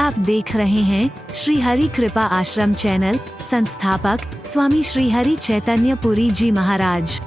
आप देख रहे हैं श्री हरि कृपा आश्रम चैनल। संस्थापक स्वामी श्री हरि चैतन्य पुरी जी महाराज।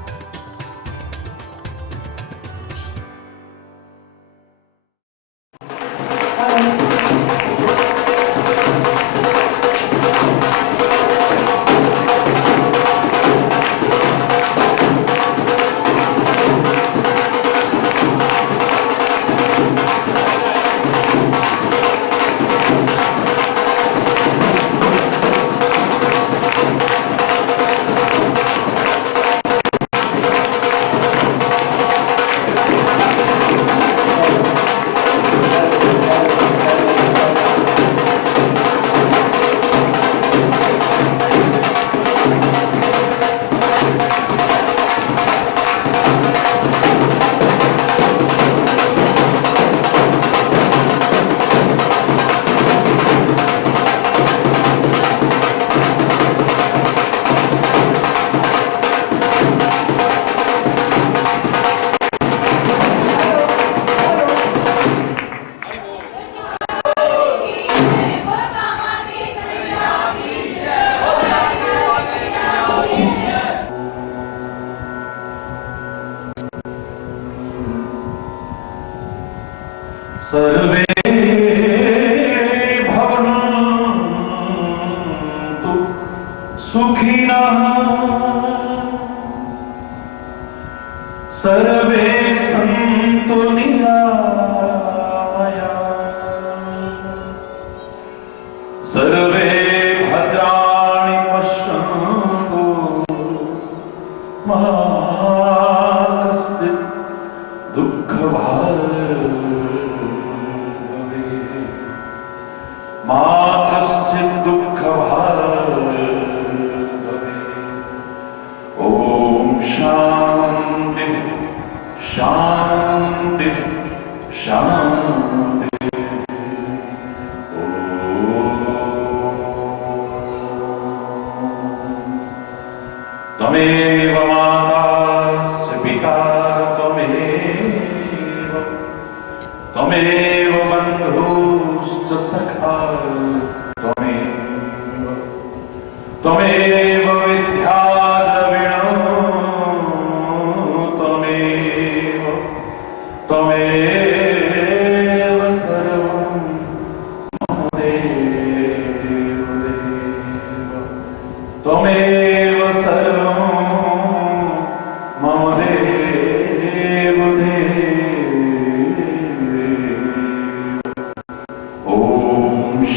सर्वे भवन्तु सुखिनः सर्वे सन्तु निरामयाः सर्वे भद्राणि पश्यन्तु मा कश्चित् दुःखभाग् मा कश्चित् दुःखभाग् भवेत्। ॐ शान्ति शान्ति शान्ति। त्वमेव माता पिता त्वमेव बन्धुश्च सखा त्वमेव विद्या द्रविणो त्वमेव सर्वं मम देव त्वमेव सर्वं मम देव ॐ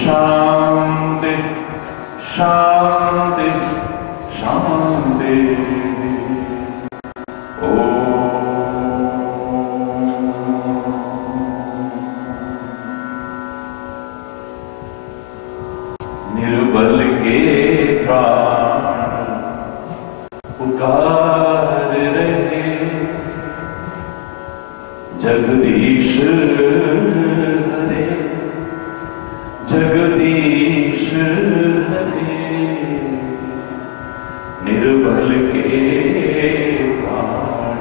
शान्ति शान्ति शान्ति। निर्बल के प्राण पुकार रहे जगदीश हरे जगदीश हरे। निर्बल के प्राण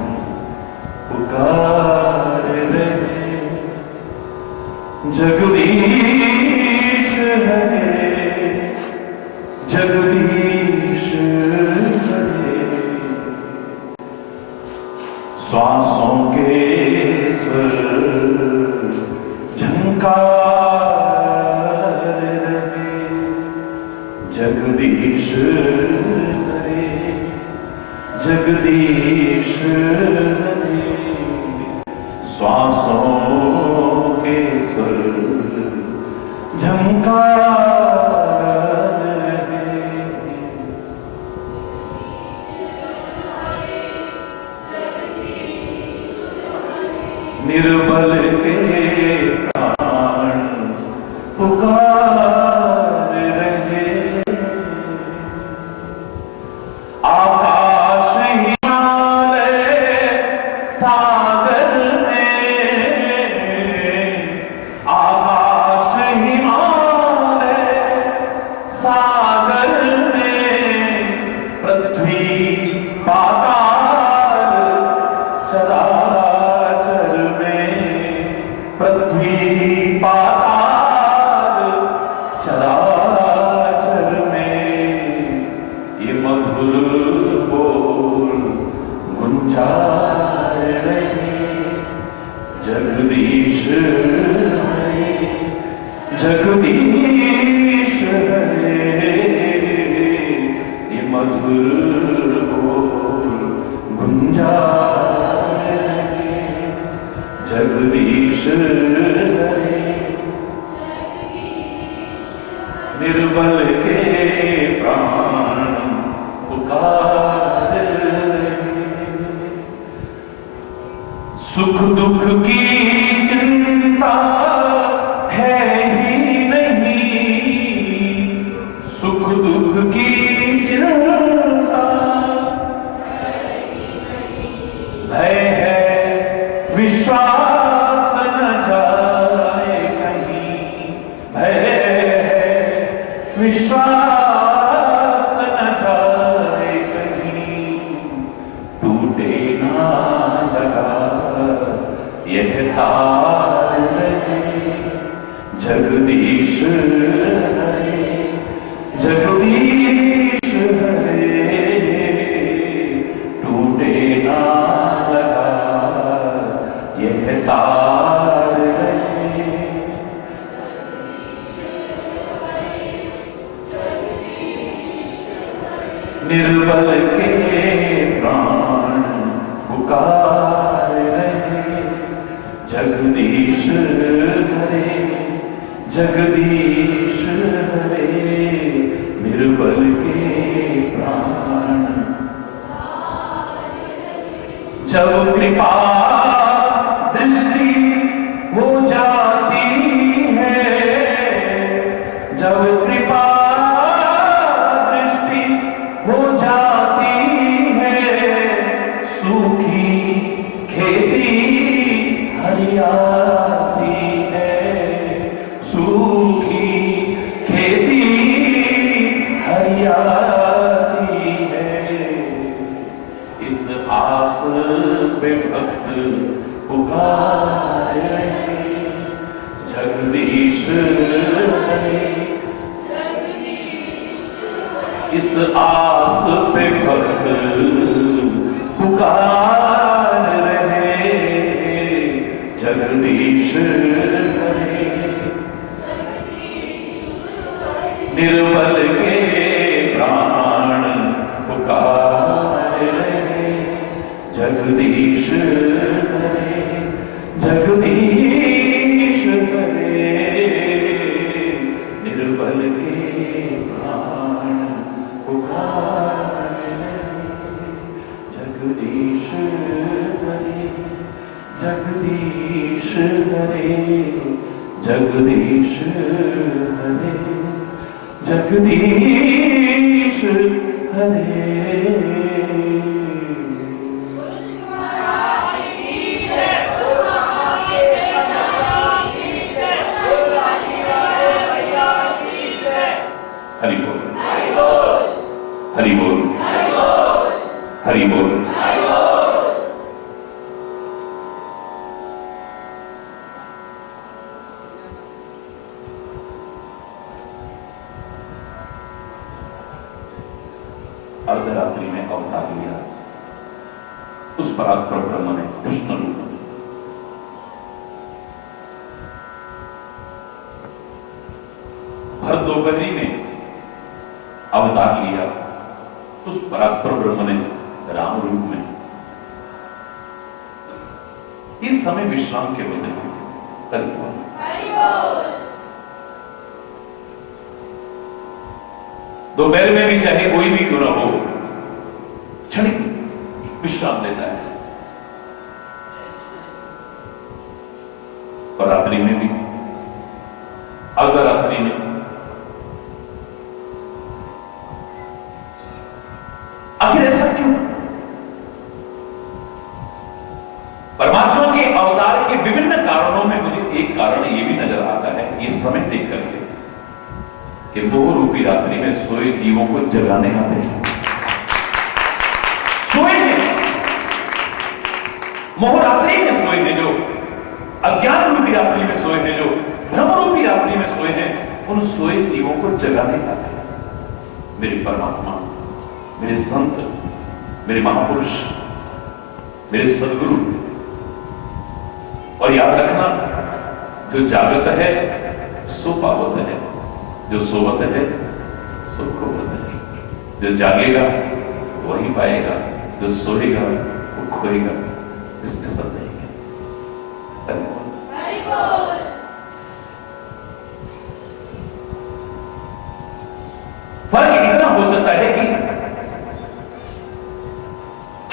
पुकार रहे जगदीश हरे जगदीश हरे। श्वासों के स्वर झंकार रहे जगदीश हरे जगदीश हरे। श्वासों के स्वर झंकार रहे निर्बल के प्राण पुकार रहे आकाश हिमालय सागर में आकाश हिमालय जगदीश हरे ये मधुर बोल गुंजाए जगदीश हरे निर्बल के प्राण पुकार सुख दुख की चिंता है ही नहीं सुख दुख की चिंता भय है विश्वास न जाए कहीं भय है विश्वास न जाए कहीं टूटे ना लगा यह तार जगदीश हरे जगदीश हरे टूटे ना लगा यह तार निर्बल के प्राण पुकार रहे जगदीश हरे जगदीश हरे निर्बल के प्राण जब कृपा दृष्टि हो जाती है जब कृपा दृष्टि हो जाती है सूखी खेती हरियाती है सूखी खेती हरियाती है इस आस पे भक्त पुकार जगदीश हरे इस आस पे भक्त पुकार रहे जगदीश हरे निर्बल के प्राण पुकार रहे जगदीश हरे जगदीश हरे निर्बल के प्राण पुकार रहे जगदीश हरे जगदीश हरे जगदीश हरे जगदीश हरे हरि बोल हरि बोल हरि बोल अर्धरात्रि में अवतार लिया उस परात्पर ब्रह्म ने कृष्ण रूप भर दोपहरी में अवतार लिया उस परात्पर ब्रह्म ने राम रूप में इस समय विश्राम के बदले दोपहर में भी चाहे कोई भी क्यों ना हो क्षणिक विश्राम लेता है और रात्रि में भी अर्धरात्रि में आखिर ऐसा क्यों परमात्मा के अवतार के विभिन्न कारणों में मुझे एक कारण ये भी नजर आता है ये समय देख करके कि मोह रूपी रात्रि में सोए जीवों को जगाने आते हैं सोए हैं मोह रात्रि में सोए हैं जो अज्ञान रूपी रात्रि में सोए हैं जो भ्रम रूपी रात्रि में सोए हैं उन सोए जीवों को जगाने आते हैं मेरे परमात्मा मेरे संत मेरे महापुरुष मेरे सदगुरु और याद रखना जो जागृत है सो पावत है, जो सोवत है सो खोवत है। जो जागेगा वही पाएगा, जो सोएगा वो खोएगा। इसमें सब नहीं है। फर्क इतना हो सकता है कि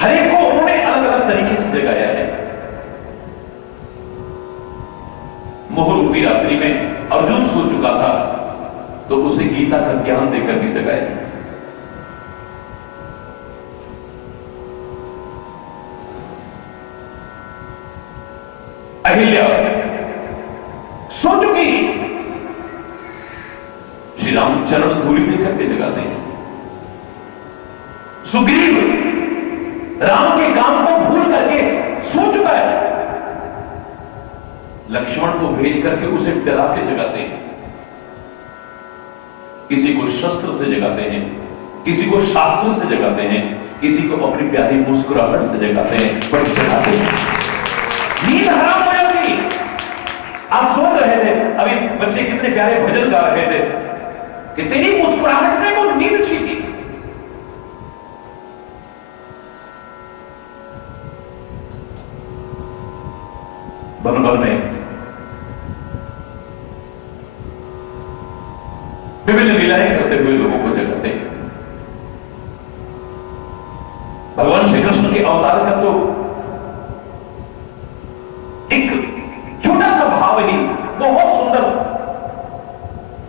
हर एक को उन्होंने अलग अलग तरीके से जगाया है। मोह रूपी रात्रि में अर्जुन सो चुका था तो उसे गीता का ज्ञान देकर भी जगाया। अहिल्या सो चुकी, श्री राम चरण धूलि देकर के जगाते हैं। सुग्रीव राम के काम को भूल करके सो चुका है, लक्ष्मण को भेज करके उसे डरा के जगाते हैं। किसी को शस्त्र से जगाते हैं, किसी को शास्त्र से जगाते हैं, किसी को अपनी प्यारी मुस्कुराहट से जगाते हैं, पर जगाते हैं। नींद हराम हो जाती। आप सो रहे थे, अभी बच्चे कितने प्यारे भजन गा रहे थे, कितनी मुस्कुराहट में वो नींद छीनी। बनबल में विभिन्न लीलाएं करते हुए लोगों को जगाते हैं। भगवान श्री कृष्ण के अवतार का तो एक छोटा सा भाव ही बहुत सुंदर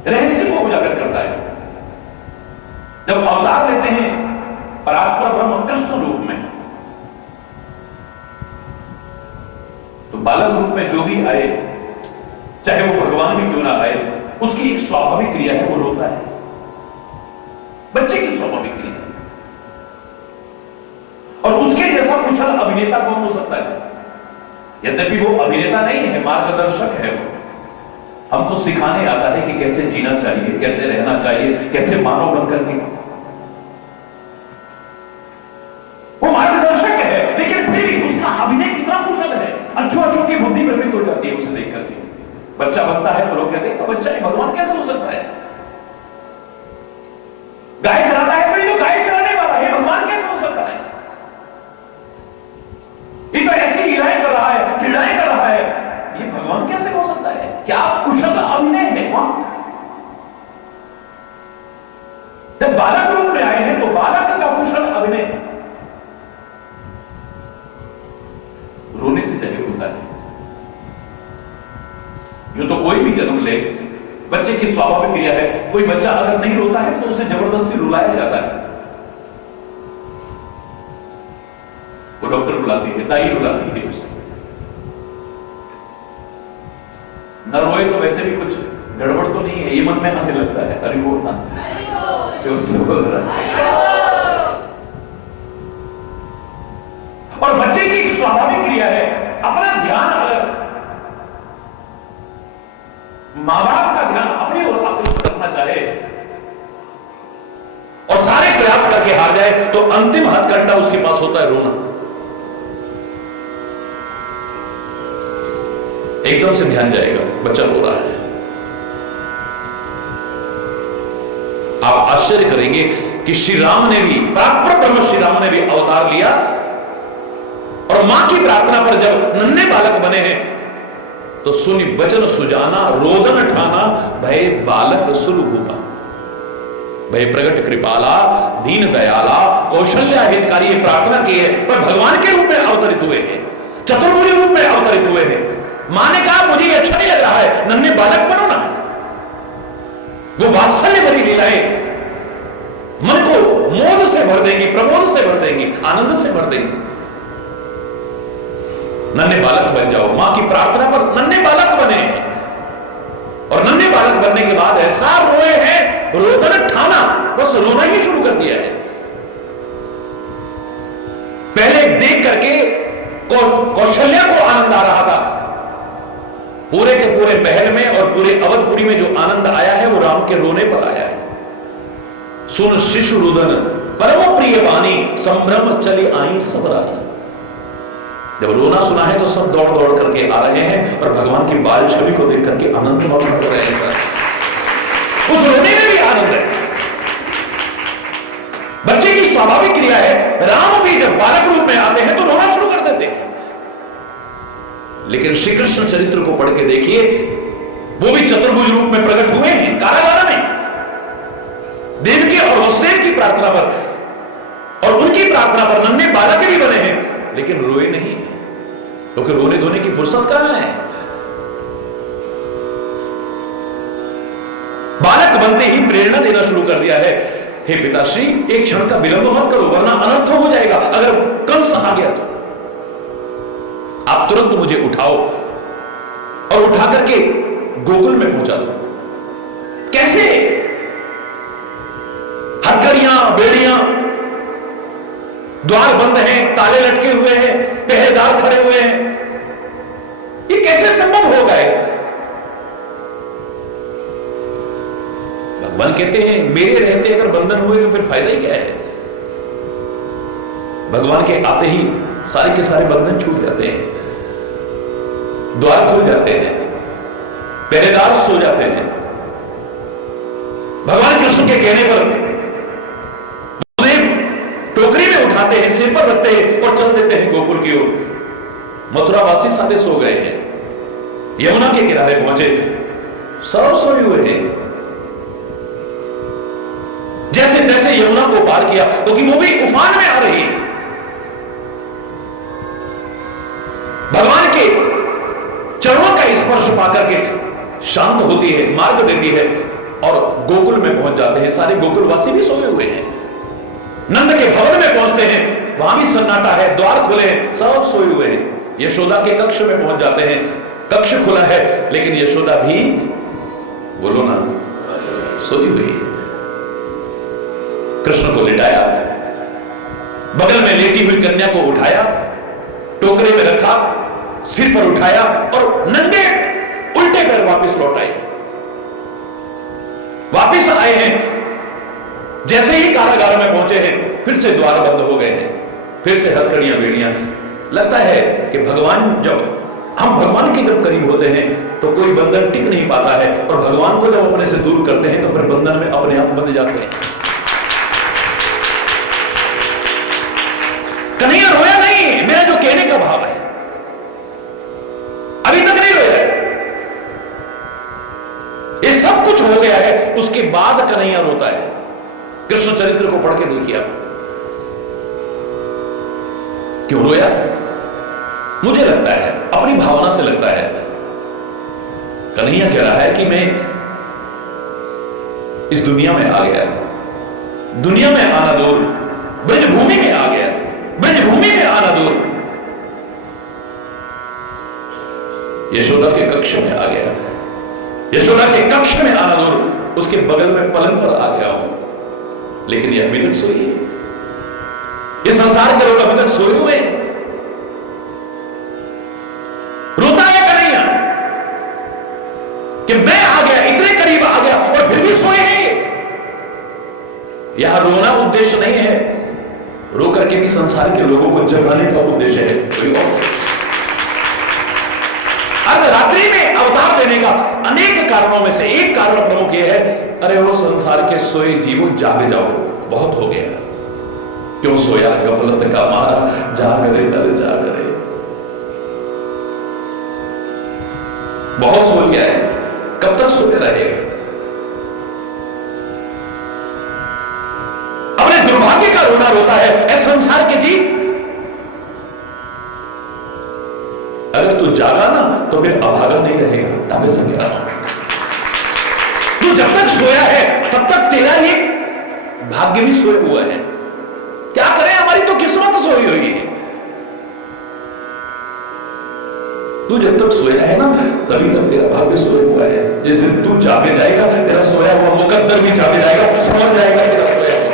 रहस्य को उजागर करता है। जब अवतार लेते हैं परात्पर ब्रह्म कृष्ण रूप में, तो बालक रूप में जो भी आए, चाहे वो भगवान भी क्यों ना आए, उसकी एक स्वाभाविक क्रिया है, वो रोता है। बच्चे की स्वाभाविक क्रिया। और उसके जैसा कुशल अभिनेता कौन हो सकता है? यद्यपि वो अभिनेता नहीं है, मार्गदर्शक है। वो हमको सिखाने आता है कि कैसे जीना चाहिए, कैसे रहना चाहिए, कैसे मानव बनकर के। वो मार्गदर्शक है, लेकिन फिर भी उसका अभिनय कितना कुशल है। अच्छों की बुद्धि भ्रमित हो जाती है उसे देख करके। बच्चा बनता है तो लोग कहते हैं तो बच्चा ही भगवान कैसे हो सकता है? गाय चलाता है तो ये तो गाय चलाने वाला है, भगवान कैसे हो सकता है? ये तो ऐसी लीलाएं कर रहा है, क्रीड़ाएं कर रहा है, ये भगवान कैसे हो सकता है? क्या कुशल अभिनय है वहां? जब बालक रूप में आए हैं तो बालक का कुशल अभिनय रोने से जगे होता है। जो तो कोई भी जन्म ले, बच्चे की स्वाभाविक क्रिया है। कोई बच्चा अगर नहीं रोता है तो उसे जबरदस्ती रुलाया जाता है। वो डॉक्टर बुलाती है, दाई रुलाती है उसे। न रोए तो वैसे भी कुछ गड़बड़ तो नहीं है, ये मन में आने लगता है। अरे वो ना जो बोल रहा है। और बच्चे की एक स्वाभाविक क्रिया है, अपना ध्यान अगर मां बाप का ध्यान अपनी ओर आकृष्ट रखना चाहे और सारे प्रयास करके हार जाए, तो अंतिम हथकंडा उसके पास होता है रोना। एकदम से ध्यान जाएगा, बच्चा रो रहा है। आप आश्चर्य करेंगे कि श्री राम ने भी, परात्पर ब्रह्म श्री राम ने भी अवतार लिया और मां की प्रार्थना पर जब नन्हे बालक बने हैं तो सुनि बचन सुजाना, रोदन ठाना, भय बालक सुलभूपा। भय प्रगट कृपाला, दीन दयाला, कौशल्या हितकारी, ये प्रार्थना की है, पर भगवान के रूप में अवतरित हुए हैं, चतुर्भुज रूप में अवतरित हुए हैं। मां ने कहा मुझे ये अच्छा नहीं लग रहा है, नन्हे बालक बनो ना। वो वात्सल्य भरी लीलाएं मन को मोद से भर देंगी, प्रमोद से भर देंगी, आनंद से भर देंगी। नन्हे बालक बन जाओ। मां की प्रार्थना पर नन्हे बालक बने और नन्हे बालक बनने के बाद ऐसा रोए हैं, रोदन ठाना, बस रोना ही शुरू कर दिया है। पहले देख करके कौशल्या को आनंद आ रहा था, पूरे के पूरे महल में और पूरे अवधपुरी में जो आनंद आया है वो राम के रोने पर आया है। सुन शिशु रुदन परम प्रिय वाणी, संभ्रम चली आई सब रानी। जब रोना सुना है तो सब दौड़ दौड़ करके आ रहे हैं और भगवान की बाल छवि को देख करके आनंद मग्न हो रहे हैं। सर उस रोने में भी आनंद है। बच्चे की स्वाभाविक क्रिया है, राम भी जब बालक रूप में आते हैं तो रोना शुरू कर देते हैं। लेकिन श्री कृष्ण चरित्र को पढ़ के देखिए, वो भी चतुर्भुज रूप में प्रकट हुए हैं कारागार में, देवकी और वसुदेव की प्रार्थना पर और उनकी प्रार्थना पर नन्हे बालक भी बने हैं, लेकिन रोए नहीं, क्योंकि रोने धोने की फुर्सत कहां है। बालक बनते ही प्रेरणा देना शुरू कर दिया है, हे पिताश्री एक क्षण का विलंब मत करो वरना अनर्थ हो जाएगा। अगर कंस आ गया तो आप तुरंत मुझे उठाओ और उठा करके गोकुल में पहुंचा दो। कैसे? हथकड़ियां, बेड़ियां, द्वार बंद हैं, ताले लटके हुए हैं, पहरेदार खड़े हुए हैं, ये कैसे संभव हो गए? भगवान कहते हैं मेरे रहते अगर बंधन हुए तो फिर फायदा ही क्या है। भगवान के आते ही सारे के सारे बंधन छूट जाते हैं, द्वार खुल जाते हैं, पहरेदार सो जाते हैं। भगवान कृष्ण के कहने पर टोकरी में उठाते हैं, सिर पर रखते हैं और चल देते हैं गोकुल की ओर। मथुरावासी सारे सो गए हैं, यमुना के किनारे पहुंचे, सब सोए हुए हैं। जैसे तैसे यमुना को पार किया, क्योंकि वो भी उफान में आ रही है। भगवान के चरणों का स्पर्श पाकर के शांत होती है, मार्ग देती है और गोकुल में पहुंच जाते हैं। सारे गोकुलवासी भी सोए हुए हैं। नंद के भवन में पहुंचते हैं, वहां भी सन्नाटा है, द्वार खुले हैं, सब सोए हुए हैं। यशोदा के कक्ष में पहुंच जाते हैं, कक्ष खुला है लेकिन यशोदा भी, बोलो ना, सोई हुई है। कृष्ण को लिटाया, बगल में लेटी हुई कन्या को उठाया, टोकरे में रखा, सिर पर उठाया और नंगे उल्टे पैर वापस लौट आए। वापस आए हैं, जैसे ही कारागार में पहुंचे हैं फिर से द्वार बंद हो गए हैं, फिर से हथकड़ियां, बेड़ियां। लगता है कि हम भगवान के जब करीब होते हैं तो कोई बंधन टिक नहीं पाता है, और भगवान को जब अपने से दूर करते हैं तो फिर बंधन में अपने आप बंध जाते हैं। कन्हैया रोया नहीं, मेरा जो कहने का भाव है, अभी तक नहीं रोया है। ये सब कुछ हो गया है, उसके बाद कन्हैया रोता है। कृष्ण चरित्र को पढ़ के देखिए आप, क्यों रोया? मुझे लगता है, अपनी भावना से लगता है, कन्हैया कह रहा है कि मैं इस दुनिया में आ गया, दुनिया में आना दूर, ब्रजभूमि में आ गया, ब्रजभूमि में आना दूर, यशोदा के कक्ष में आ गया, यशोदा के कक्ष में आना दूर, उसके बगल में पलंग पर आ गया हूं, लेकिन ये अभी तक सोई है। ये संसार के लोग अभी तक सोए हुए हैं। रोता है कन्हैया कि मैं आ गया, इतने करीब आ गया और फिर भी सोए हैं। यहां रोना उद्देश्य नहीं है, रो करके भी संसार के लोगों को जगाने का उद्देश्य है। कोई और अर्धरात्रि में अवतार लेने का अनेक कारणों में से एक कारण प्रमुख यह है, अरे वो संसार के सोए जीवो जाग जाओ, बहुत हो गया। क्यों सोया गफलत का मारा, जाग रे नर जाग रे। बहुत सो गया है, कब तक सोए रहेगा? अपने दुर्भाग्य का रोना रोता है ऐ संसार के जीव। अगर तू जागा ना तो फिर अभागा नहीं रहेगा। दावे से कह रहा हूं, तू जब तक सोया है तब तक तेरा ही भाग्य भी सोया हुआ है। क्या करें, हमारी तो किस्मत सोई हुई है। तू जब तक सोया है ना तभी तक तेरा भाग्य सोया हुआ है। जिस दिन तू जागे जाएगा तेरा सोया हुआ मुकद्दर भी जागे जाएगा, समझ जाएगा तेरा सोया हुआ।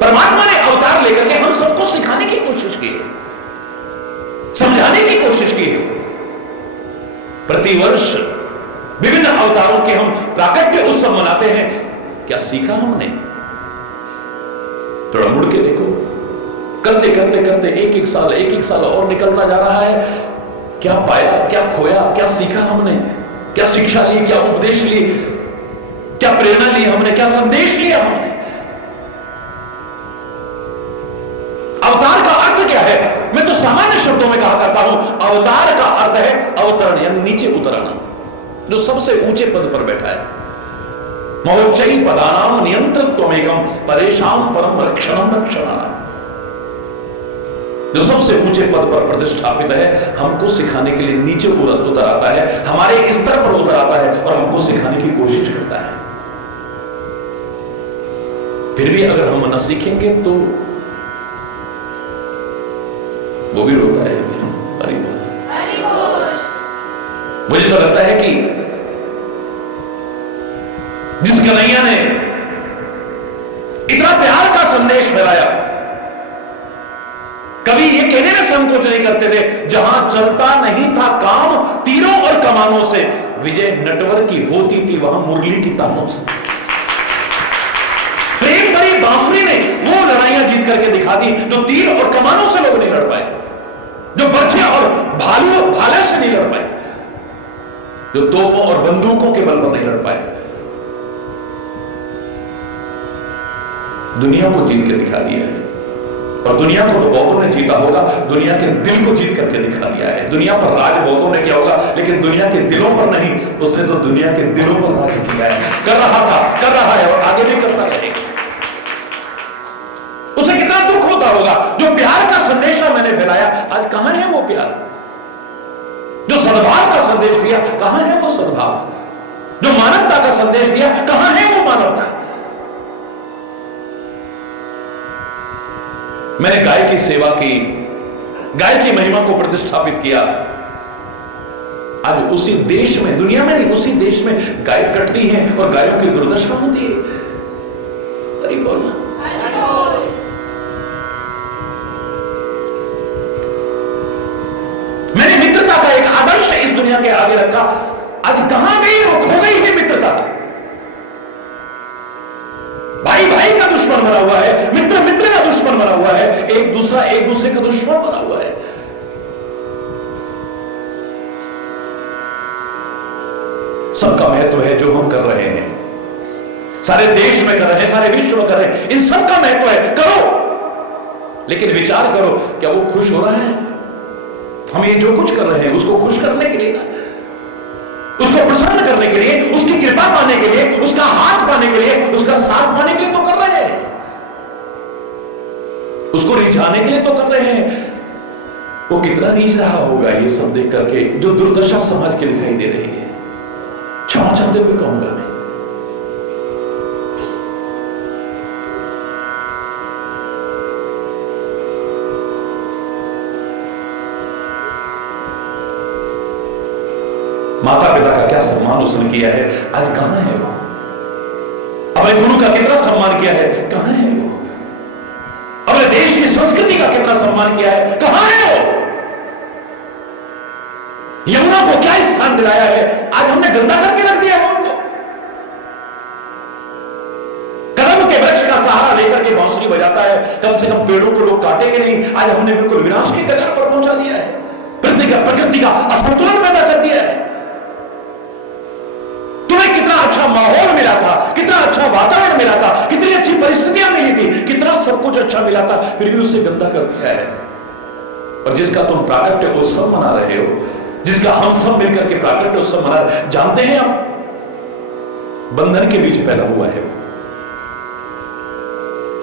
परमात्मा ने अवतार लेकर के हम सबको सिखाने की कोशिश की है, समझाने की कोशिश की है। प्रतिवर्ष विभिन्न अवतारों के हम प्राकट्य उत्सव मनाते हैं। क्या सीखा हमने? थोड़ा मुड़ के देखो, करते करते करते एक एक साल और निकलता जा रहा है। क्या पाया, क्या खोया, क्या सीखा हमने? क्या शिक्षा ली, क्या उपदेश ली, क्या प्रेरणा ली हमने, क्या संदेश लिया हमने? अवतार का अर्थ क्या है? मैं तो सामान्य शब्दों में कहा करता हूं, अवतार का अर्थ है अवतरण, यानी नीचे उतरना। जो सबसे ऊंचे पद पर बैठा है, महोच्चयी पदानाम नियंत्रत्वमेकम परेशान परम रक्षणम रक्षणानाम, जो सबसे ऊंचे पद पर प्रतिष्ठापित है, हमको सिखाने के लिए नीचे उतर आता है, हमारे स्तर पर उतर आता है और हमको सिखाने की कोशिश करता है। फिर भी अगर हम न सीखेंगे तो वो भी रोता है। हरि बोल। मुझे तो लगता है कि जिस कन्हैया ने इतना प्यार का संदेश फैलाया, कभी ये कहने में संकोच नहीं करते थे, जहां चलता नहीं था काम तीरों और कमानों से, विजय नटवर की होती थी वहां मुरली की तानों से। प्रेम भरी बांसुरी ने वो लड़ाइयां जीत करके दिखा दी जो तीर और कमानों से लोग नहीं लड़ पाए, जो बर्छे और भाले से नहीं लड़ पाए, जो तोपों और बंदूकों के बल पर नहीं लड़ पाए। दुनिया को जीत के दिखा दिया है, और दुनिया को तो बहुतों ने जीता होगा, दुनिया के दिल को जीत करके दिखा दिया है। दुनिया पर राज बहुतों ने किया होगा, लेकिन दुनिया के दिलों पर नहीं। उसने तो दुनिया के दिलों पर राज किया है, कर रहा था, कर रहा है और आगे भी करता रहेगा। उसे कितना दुख होता होगा। जो प्यार का संदेशा मैंने फैलाया, आज कहां है वो प्यार? जो सद्भाव का संदेश दिया, कहां है वो सद्भाव? जो मानवता का संदेश दिया, कहां है वो मानवता? मैंने गाय की सेवा की, गाय की महिमा को प्रतिष्ठापित किया। आज उसी देश में, दुनिया में नहीं, उसी देश में गाय कटती हैं और गायों की दुर्दशा होती है। अरे बोलना, मैंने मित्रता का एक आदर्श इस दुनिया के आगे रखा। आज कहां गई वो, खो गई है मित्रता। भाई भाई का दुश्मन बना हुआ है, मित्र मित्र का दुश्मन बना हुआ है, एक दूसरे का दुश्मन बना हुआ है। सबका महत्व है जो हम कर रहे हैं, सारे देश में कर रहे हैं, सारे विश्व में कर रहे हैं, इन सब का महत्व है, करो। लेकिन विचार करो, क्या वो खुश हो रहा है? हम ये जो कुछ कर रहे हैं उसको खुश करने के लिए ना, उसको प्रसन्न करने के लिए, उसकी कृपा पाने के लिए, उसका हाथ पाने के लिए, उसका साथ पाने के लिए तो कर रहे हैं, उसको रिझाने के लिए तो कर रहे हैं। वो कितना रीझ रहा होगा ये सब देख करके, जो दुर्दशा समाज की दिखाई दे रही है। क्षमा चाहते हुए कहूंगा मैं, माता पिता का क्या सम्मान उसने किया है, आज कहां है वो? अपने गुरु का कितना सम्मान किया है, कहां है वो? अपने देश की संस्कृति का कितना सम्मान किया है, कहां है वो? यमुना को क्या स्थान दिलाया है, आज हमने गंदा करके रख दिया है उनको। कदम के वृक्ष का सहारा लेकर के बांसुरी बजाता है, कम से कम पेड़ों को लोग काटेंगे नहीं। आज हमने बिल्कुल विनाश की कगार पर पहुंचा दिया है, प्रकृति का असंतुलन पैदा कर दिया है। तुम्हें कितना अच्छा माहौल मिला था, कितना अच्छा वातावरण मिला था, कितनी अच्छी परिस्थितियां मिली थी, कितना सब कुछ अच्छा मिला था, फिर भी उसे गंदा कर दिया है। और जिसका तुम प्राकट्य उत्सव मना रहे हो, जिसका हम सब मिलकर के प्राकट्य उत्सव मना रहे, जानते हैं आप, बंधन के बीच पैदा हुआ है वो,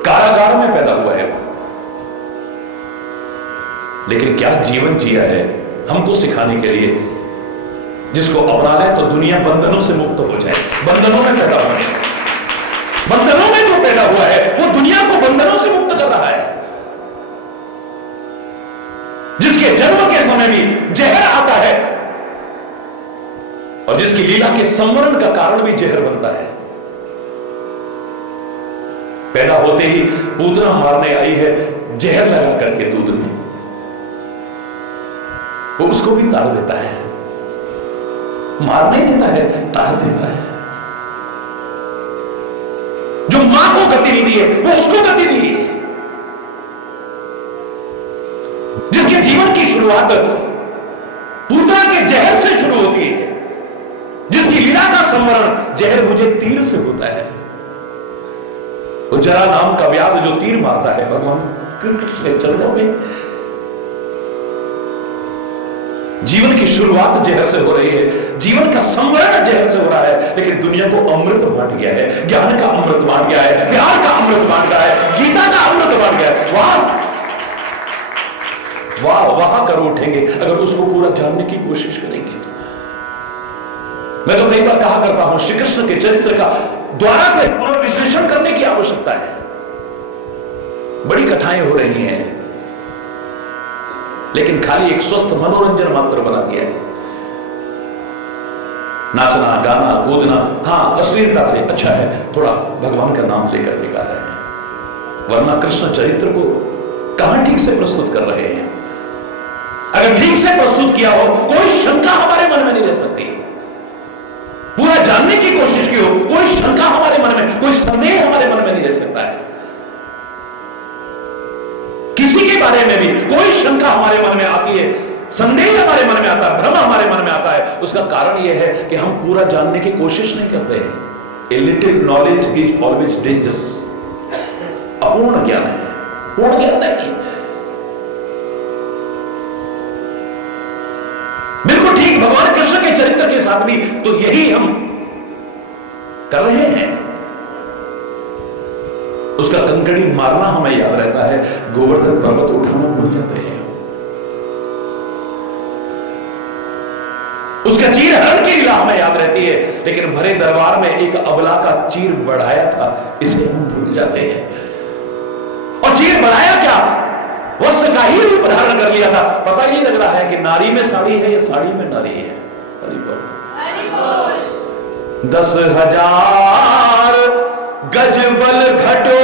कारागार में पैदा हुआ है वो, लेकिन क्या जीवन जिया है हमको सिखाने के लिए, जिसको अपना ले तो दुनिया बंधनों से मुक्त हो जाए। बंधनों में पैदा हुआ है, बंधनों में जो पैदा हुआ है वो दुनिया को बंधनों से मुक्त कर रहा है। जिसके जन्म के समय भी जहर आता है और जिसकी लीला के संवरण का कारण भी जहर बनता है। पैदा होते ही पूतना मारने आई है जहर लगा करके दूध में, वो उसको भी तार देता है। मार नहीं देता है, तार देता है। जो मां को गति नहीं दी है वो उसको गति दी है। जिसके जीवन की शुरुआत पूतना के जहर से शुरू होती है, जिसकी लीला का संवरण जहर मुझे तीर से होता है, वो जरा नाम का व्याध जो तीर मारता है भगवान कृष्ण के चरणों में। जीवन की शुरुआत जहर से हो रही है, जीवन का संवरण जहर से हो रहा है, लेकिन दुनिया को अमृत बांट गया है, ज्ञान का अमृत बांट गया है, प्यार का अमृत बांट गया है, गीता का अमृत बांट गया है। वाह वाह, वहां कर उठेंगे अगर उसको पूरा जानने की कोशिश करेंगे तो। मैं तो कई बार कहा करता हूं, श्री कृष्ण के चरित्र का द्वारा से पुनर्विश्लेषण करने की आवश्यकता है। बड़ी कथाएं हो रही हैं, लेकिन खाली एक स्वस्थ मनोरंजन मात्र बना दिया है। नाचना, गाना, कूदना, हाँ अश्लीलता से अच्छा है थोड़ा भगवान का नाम लेकर के गा रहे हैं, वरना कृष्ण चरित्र को कहां ठीक से प्रस्तुत कर रहे हैं। अगर ठीक से प्रस्तुत किया हो, कोई शंका हमारे मन में नहीं रह सकती। पूरा जानने की कोशिश की हो, कोई शंका हमारे मन में, कोई संदेह हमारे मन में नहीं रह सकता है। किसी के बारे में भी कोई शंका हमारे मन में आती है, संदेह हमारे मन में आता है, भ्रम हमारे मन में आता है, उसका कारण यह है कि हम पूरा जानने की कोशिश नहीं करते हैं। A little knowledge is always dangerous. अपूर्ण ज्ञान है, पूर्ण ज्ञान नहीं। बिल्कुल ठीक भगवान कृष्ण के चरित्र के साथ भी तो यही हम कर रहे हैं। उसका कंकड़ी मारना हमें याद रहता है, गोवर्धन पर्वत उठाना भूल जाते हैं। उसका चीर हरण की लीला हमें याद रहती है, लेकिन भरे दरबार में एक अबला का चीर बढ़ाया था, इसे हम भूल जाते हैं। और चीर बढ़ाया क्या, वस्त्र का ही रूप धारण कर लिया था। पता ही नहीं लग रहा है कि नारी में साड़ी है या साड़ी में नारी है। हरि बोल। 10,000 गज बल घटो,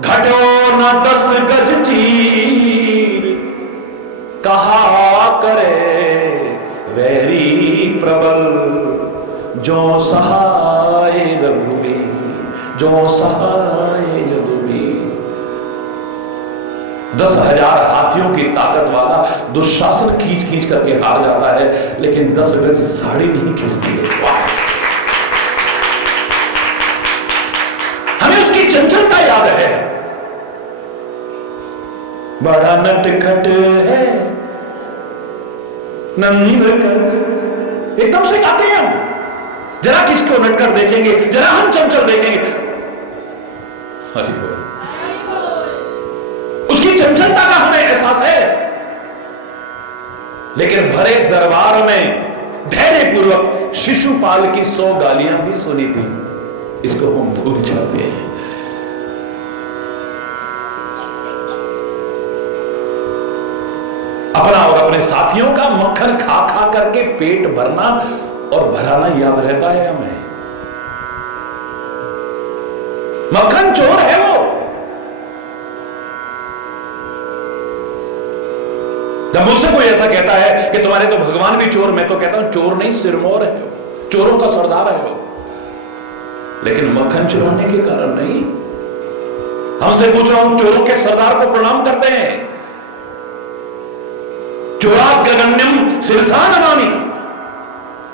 घटो न 10 गज चीर, कहा करे वैरी प्रबल, जो सहाय रघुवीर, जो सहाय यदुवीर। 10,000 हाथियों की ताकत वाला दुशासन खींच खींच करके हार जाता है, लेकिन 10 गज साड़ी नहीं खींचती है। हमें उसकी चंचलता याद है। बड़ा नटखट है नंद, एकदम से गाते हैं हम। जरा किसको नटखट देखेंगे, जरा हम चंचल देखेंगे, हरि बोल। उसकी चंचलता का हमें एहसास है, लेकिन भरे दरबार में धैर्यपूर्वक शिशुपाल की 100 गालियां भी सुनी थी, इसको हम भूल जाते हैं। अपना और अपने साथियों का मक्खन खा खा करके पेट भरना और भराना याद रहता है हमें। मक्खन चोर है वो। जब मुझसे कोई ऐसा कहता है कि तुम्हारे तो भगवान भी चोर, मैं तो कहता हूं चोर नहीं सिरमौर है, चोरों का सरदार है वो, लेकिन मक्खन चुराने के कारण नहीं। हमसे पूछ रहा हूं, चोरों के सरदार को प्रणाम करते हैं। चोराग्रगण्यम शिरसा नमामि,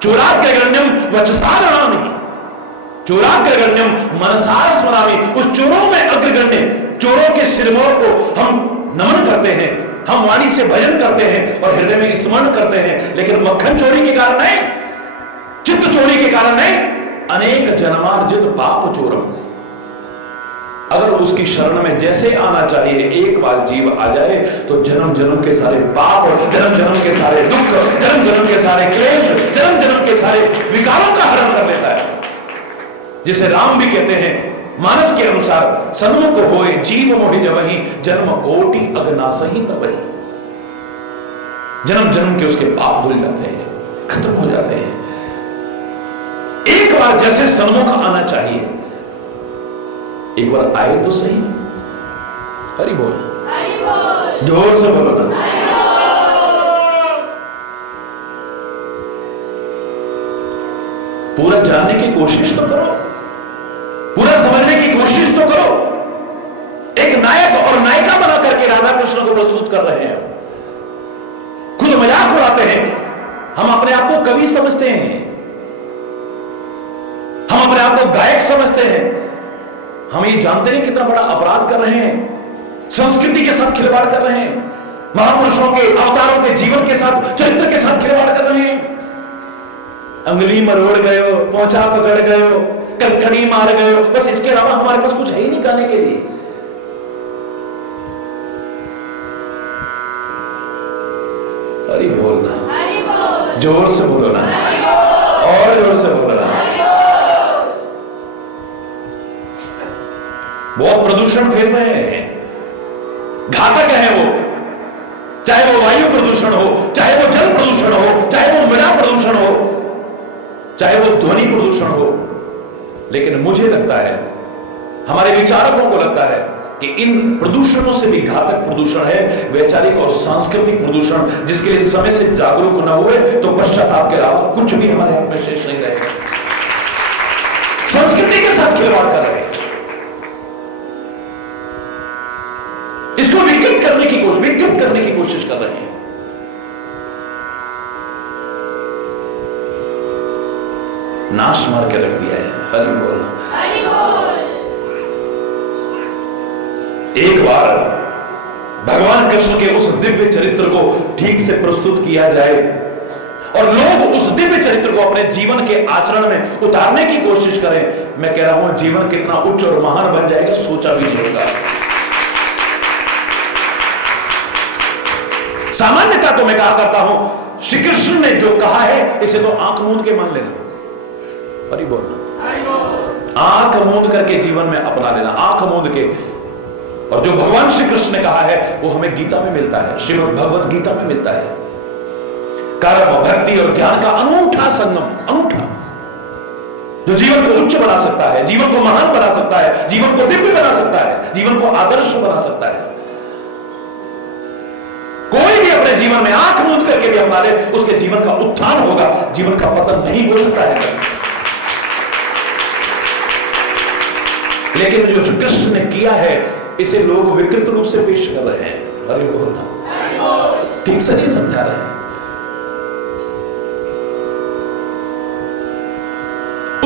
चोराग्रगण्यम वचसा नमामि, चोराग्रगण्यम मनसा स्मरामि। उस चोरों में अग्रगण्य चोरों के सिरमौर को हम नमन करते हैं, हम वाणी से भजन करते हैं और हृदय में स्मरण करते हैं, लेकिन मक्खन चोरी के कारण नहीं, चित्त चोरी के कारण नहीं। अनेक जन्मार्जित पाप चोरम, अगर उसकी शरण में जैसे आना चाहिए, एक बार जीव आ जाए तो जन्म जन्म के सारे पाप, जन्म जन्म के सारे दुख, जन्म जन्म के सारे क्लेश, जन्म जन्म के सारे विकारों का हरण कर लेता है। जिसे राम भी कहते हैं मानस के अनुसार, सन्मुख होए जीव मोहि जबहि, जन्म कोटि अगनासहि तबहि। जन्म जन्म के उसके पाप धुल जाते हैं, खत्म हो जाते हैं। एक बार जैसे सन्मुख आना चाहिए, एक बार आए तो सही। हरि बोल, जोर से बोलो ना। पूरा जानने की कोशिश तो करो, पूरा समझने की कोशिश तो करो। एक नायक और नायिका बना करके राधा कृष्ण को प्रस्तुत कर रहे हैं, खुद मजाक उड़ाते हैं। हम अपने आप को कवि समझते हैं, हम अपने आप को गायक समझते हैं। हम ये जानते नहीं कितना बड़ा अपराध कर रहे हैं, संस्कृति के साथ खिलवाड़ कर रहे हैं, महापुरुषों के अवतारों के जीवन के साथ, चरित्र के साथ खिलवाड़ कर रहे हैं। अंगुली मरोड़ गयो, पोंछा पकड़ गयो, कंकड़ी मार गयो, बस इसके अलावा हमारे पास कुछ है ही नहीं गाने के लिए। अरे बोलना, जोर से बोलो ना, और जोर से बोलो ना। बहुत प्रदूषण फैल रहे हैं, घातक है वो, चाहे वो वायु प्रदूषण हो, चाहे वो जल प्रदूषण हो, चाहे वो मृदा प्रदूषण हो, चाहे वो ध्वनि प्रदूषण हो। लेकिन मुझे लगता है, हमारे विचारकों को लगता है कि इन प्रदूषणों से भी घातक प्रदूषण है वैचारिक और सांस्कृतिक प्रदूषण, जिसके लिए समय से जागरूक न हुए तो पश्चाताप के अलावा कुछ भी हमारे हाथ में शेष नहीं रहेगा। संस्कृति के साथ खिलवाड़ कर रहे हैं, इसको विकृत करने की कोशिश कर रहे हैं। नाश मार के रख दिया है। हरि बोल, हरि बोल। एक बार भगवान कृष्ण के उस दिव्य चरित्र को ठीक से प्रस्तुत किया जाए और लोग उस दिव्य चरित्र को अपने जीवन के आचरण में उतारने की कोशिश करें, मैं कह रहा हूं जीवन कितना उच्च और महान बन जाएगा, सोचा भी नहीं होगा। सामान्यता तो मैं कहा करता हूं, श्री कृष्ण ने जो कहा है इसे तो आंख मूंद के मान लेना, हरि बोलना, आंख मूंद करके जीवन में अपना लेना, आंख मूंद के। और जो भगवान श्री कृष्ण ने कहा है वो हमें गीता में मिलता है, श्रीमद् भगवत गीता में मिलता है। कर्म, भक्ति और ज्ञान का अनूठा संगम, अनूठा, जो जीवन को उच्च बना सकता है, जीवन को महान बना सकता है, जीवन को दिव्य बना सकता है, जीवन को आदर्श बना सकता है। कोई भी अपने जीवन में आंख मूंद करके भी अपना ले, उसके जीवन का उत्थान होगा, जीवन का पतन नहीं हो सकता है। लेकिन जो कृष्ण ने किया है इसे लोग विकृत रूप से पेश कर रहे हैं। हरि बोल, ठीक से नहीं समझा रहे हैं।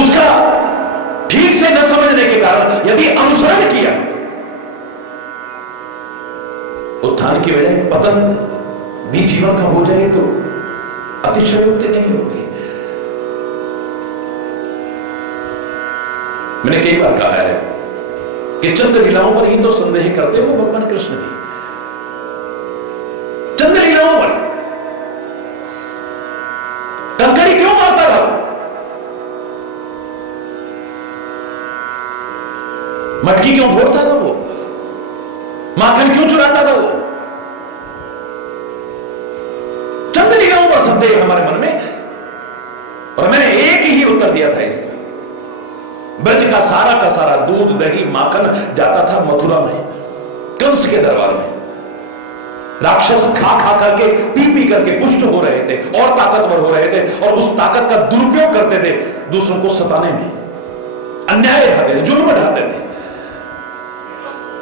उसका ठीक से न समझने के कारण यदि अनुसरण किया, उत्थान की बजाय पतन भी जीवन का हो जाए तो अतिशयोक्ति नहीं होगी। मैंने कई बार कहा है कि चंद लीलाओं पर ही तो संदेह करते हो भगवान कृष्ण की, चंद लीलाओं पर। कंकड़ी क्यों मारता था, मटकी क्यों फोड़ता था वो, माखन क्यों चुराता था वो, चंद लीलाओं पर संदेह हमारे मन में। और मैंने एक ही उत्तर दिया था इसका, ब्रज का सारा दूध, दही, माखन जाता था मथुरा में, कंस के दरबार में। राक्षस खा खा करके, पी करके पुष्ट हो रहे थे और ताकतवर हो रहे थे, और उस ताकत का दुरुपयोग करते थे दूसरों को सताने में, अन्याय ढाते थे, जुल्म ढाते थे।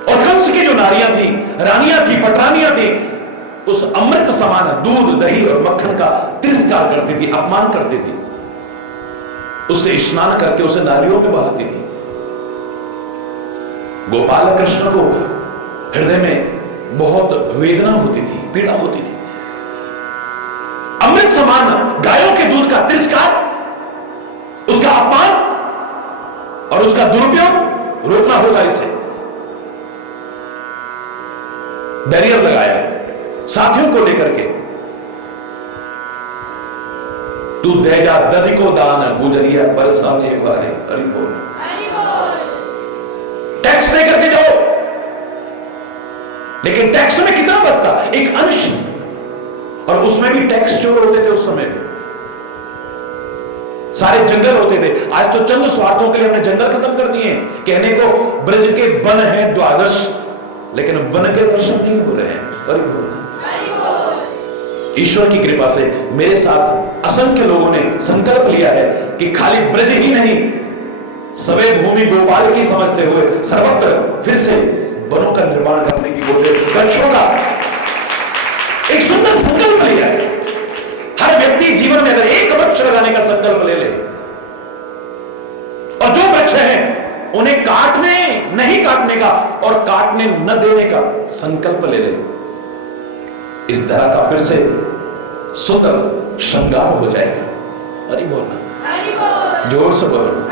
और कंस की जो नारियां थी, रानियां थी, पटरानियां थी, उस अमृत समान दूध, दही और मक्खन का तिरस्कार करती थी, अपमान करती थी, उससे स्नान करके उसे नालियों में बहाती थी। गोपाल कृष्ण को हृदय में बहुत वेदना होती थी, पीड़ा होती थी। अमृत समान गायों के दूध का तिरस्कार, उसका अपमान और उसका दुरुपयोग रोकना होगा। इसे बैरियर लगाया साथियों को लेकर के, तू दे जा दधि को दान, गुजरिया बरसाने वाले। हरि बोल, टैक्स दे करके जाओ, लेकिन टैक्स में कितना बचता, एक अंश, और उसमें भी टैक्स चोर होते थे उस समय में। सारे जंगल होते थे। आज तो चंद स्वार्थों के लिए हमने जंगल खत्म कर दिए। कहने को ब्रज के वन है 12, लेकिन वन के दर्शन नहीं हो रहे हैं। हरि बोल। ईश्वर की कृपा से मेरे साथ असंख्य लोगों ने संकल्प लिया है कि खाली ब्रज ही नहीं, सवे भूमि गोपाल की समझते हुए सर्वत्र फिर से वनों का निर्माण करने की कोशिश, वृक्षों का एक सुंदर संकल्प लिया है। हर व्यक्ति जीवन में अगर एक वृक्ष लगाने का संकल्प ले ले, और जो वृक्ष हैं उन्हें काटने नहीं काटने का और काटने न देने का संकल्प ले ले, इस धरा का फिर से सुंदर श्रृंगार हो जाएगा। हरि बोलना, जोर से बोलना।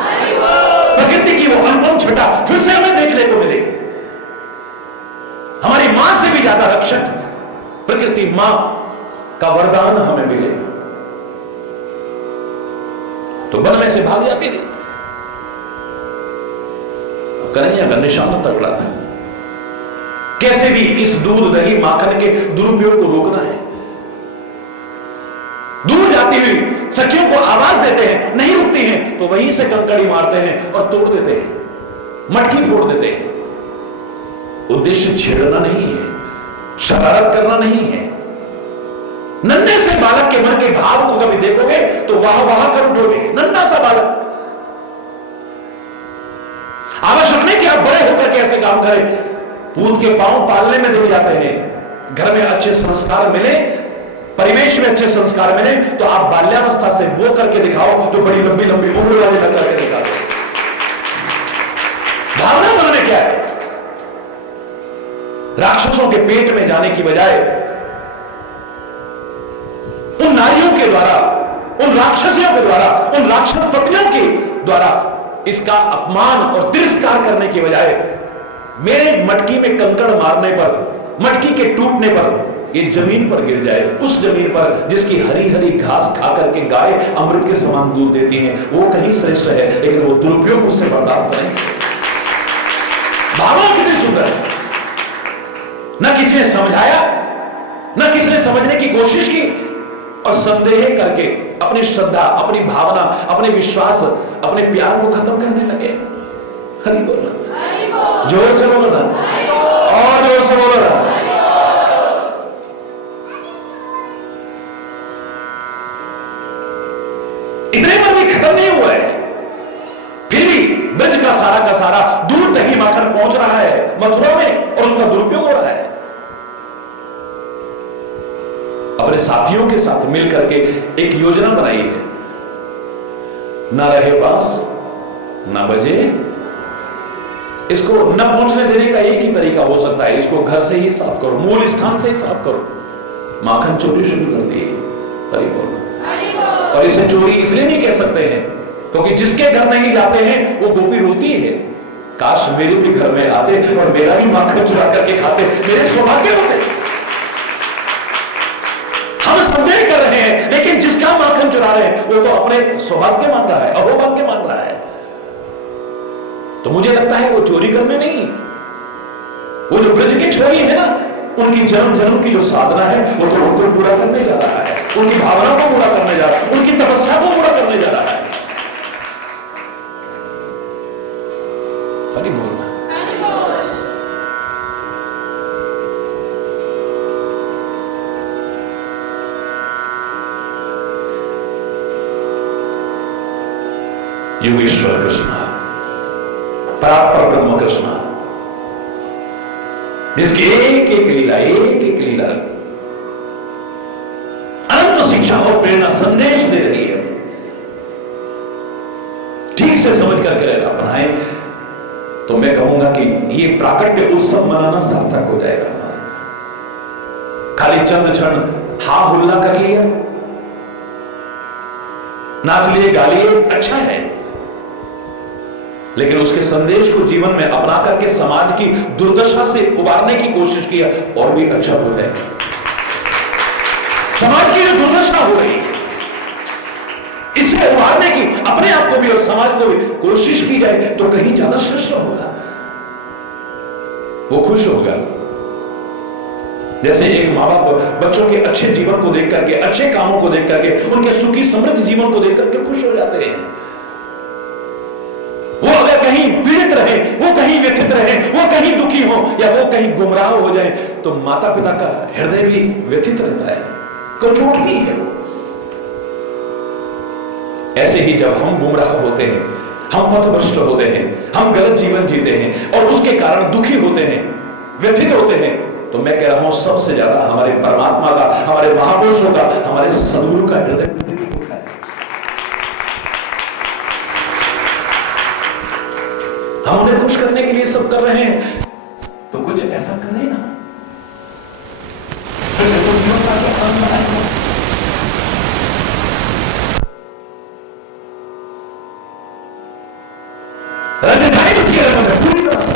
प्रकृति की वो अनुपम छटा फिर से हमें देखने को मिलेगी। हमारी मां से भी ज्यादा रक्षक प्रकृति मां का वरदान हमें मिलेगा। तो वन में से भाग जाती थी, कन्हैया का निशान तगड़ा था, कैसे भी इस दूध दही माखन के दुरुपयोग को रोकना है। दूर जाती हुई सखियों को आवाज देते हैं, नहीं रुकती हैं, तो वहीं से कंकड़ी मारते हैं और तोड़ देते हैं, मटकी फोड़ देते हैं। उद्देश्य छेड़ना नहीं है, शरारत करना नहीं है। नन्हे से बालक के मन के भाव को कभी देखोगे तो वाह वाह कर उठोगे। नन्हा सा बालक, आवश्यक नहीं कि आप बड़े होकर के ऐसे काम करें। पूत के पांव पालने में दिख जाते हैं। घर में अच्छे संस्कार मिले, परिवेश में अच्छे संस्कार मिले, तो आप बाल्यावस्था से वो करके दिखाओ जो बड़ी लंबी लंबी उम्र वाले तक करके दिखा दो। भावना मन में क्या है? राक्षसों के पेट में जाने की बजाय उन नारियों के द्वारा, उन राक्षसियों के द्वारा, उन राक्षस पत्नियों के द्वारा इसका अपमान और तिरस्कार करने की बजाय मेरे मटकी में कंकड़ मारने पर, मटकी के टूटने पर ये जमीन पर गिर जाए, उस जमीन पर जिसकी हरी हरी घास खा करके गाय अमृत के समान दूध देती हैं, वो कहीं श्रेष्ठ है, लेकिन वो दुरुपयोग उससे बर्दाश्त नहीं। भावना कितनी सुंदर है। न किसी ने समझाया, न किसी ने समझने की कोशिश की, और संदेह करके अपनी श्रद्धा, अपनी भावना, अपने विश्वास, अपने प्यार को खत्म करने लगे। हरि बोल, जोर से बोलो ना, और जोर से बोलो ना। इतने पर भी खत्म नहीं हुआ है, फिर भी ब्रज का सारा दूध दही माखन पहुंच रहा है मथुरा में, और उसका दुरुपयोग हो रहा है। अपने साथियों के साथ मिलकर के एक योजना बनाई है, ना रहे बांस ना बजे। इसको न पहुंचने देने का एक ही तरीका हो सकता है, इसको घर से ही साफ करो, मूल स्थान से ही साफ करो। माखन चोरी शुरू कर दी, हरि बोल। और इसे चोरी इसलिए नहीं कह सकते हैं क्योंकि जिसके घर नहीं जाते हैं वो गोपी रोती है, काश मेरे भी घर में आते और मेरा भी माखन चुरा करके खाते, मेरे सौभाग्य होते। हम संदेह कर रहे हैं, लेकिन जिसका माखन चुरा रहे हैं वो तो अपने सौभाग्य मान रहा है, अहोभाग्य मान रहा है। तो मुझे लगता है वो चोरी करने नहीं, वो जो ब्रज की छोरी है ना, उनकी जन्म जन्म की जो साधना है वो तो उनको पूरा करने जा रहा है, उनकी भावना को पूरा करने जा रहा है, उनकी तपस्या को पूरा करने जा रहा है। हरि बोल। योगेश्वर कृष्ण, परात्पर ब्रह्म कृष्ण, जिसकी एक एक लीला, एक एक लीला अनंत शिक्षा और प्रेरणा संदेश दे रही है। ठीक से समझ करके अपनाए तो मैं कहूंगा कि ये प्राकट्य उत्सव मनाना सार्थक हो जाएगा। खाली चंद क्षण हा हुल्ला कर लिया, नाच लिए, गा लिए, अच्छा है, लेकिन उसके संदेश को जीवन में अपना करके समाज की दुर्दशा से उबारने की कोशिश किया और भी अच्छा हो जाएगा। समाज की जो दुर्दशा हो रही है इससे उबारने की अपने आप को भी और समाज को भी कोशिश की जाए तो कहीं ज्यादा श्रेष्ठ होगा, वो खुश होगा। जैसे एक माँ बाप बच्चों के अच्छे जीवन को देख करके, अच्छे कामों को देख करके, उनके सुखी समृद्ध जीवन को देख करके खुश हो जाते हैं। वो अगर कहीं पीड़ित रहे, वो कहीं व्यथित रहे, वो कहीं दुखी हो या वो कहीं गुमराह हो जाए तो माता पिता का हृदय भी व्यथित रहता है, को चोटती है। ऐसे ही जब हम गुमराह होते हैं, हम पथभ्रष्ट होते हैं, हम गलत जीवन जीते हैं और उसके कारण दुखी होते हैं, व्यथित होते हैं, तो मैं कह रहा हूं सबसे ज्यादा हमारे परमात्मा का, हमारे महापुरुषों का, हमारे सदगुरु का हृदय व्यथित होता है। हम उन्हें खुश करने के लिए सब कर रहे हैं, तो कुछ ऐसा करें ना, फिर तो जीवन का क्या आनंद आएगा। राजधानी उसकी रहमत है पूरी तरह से,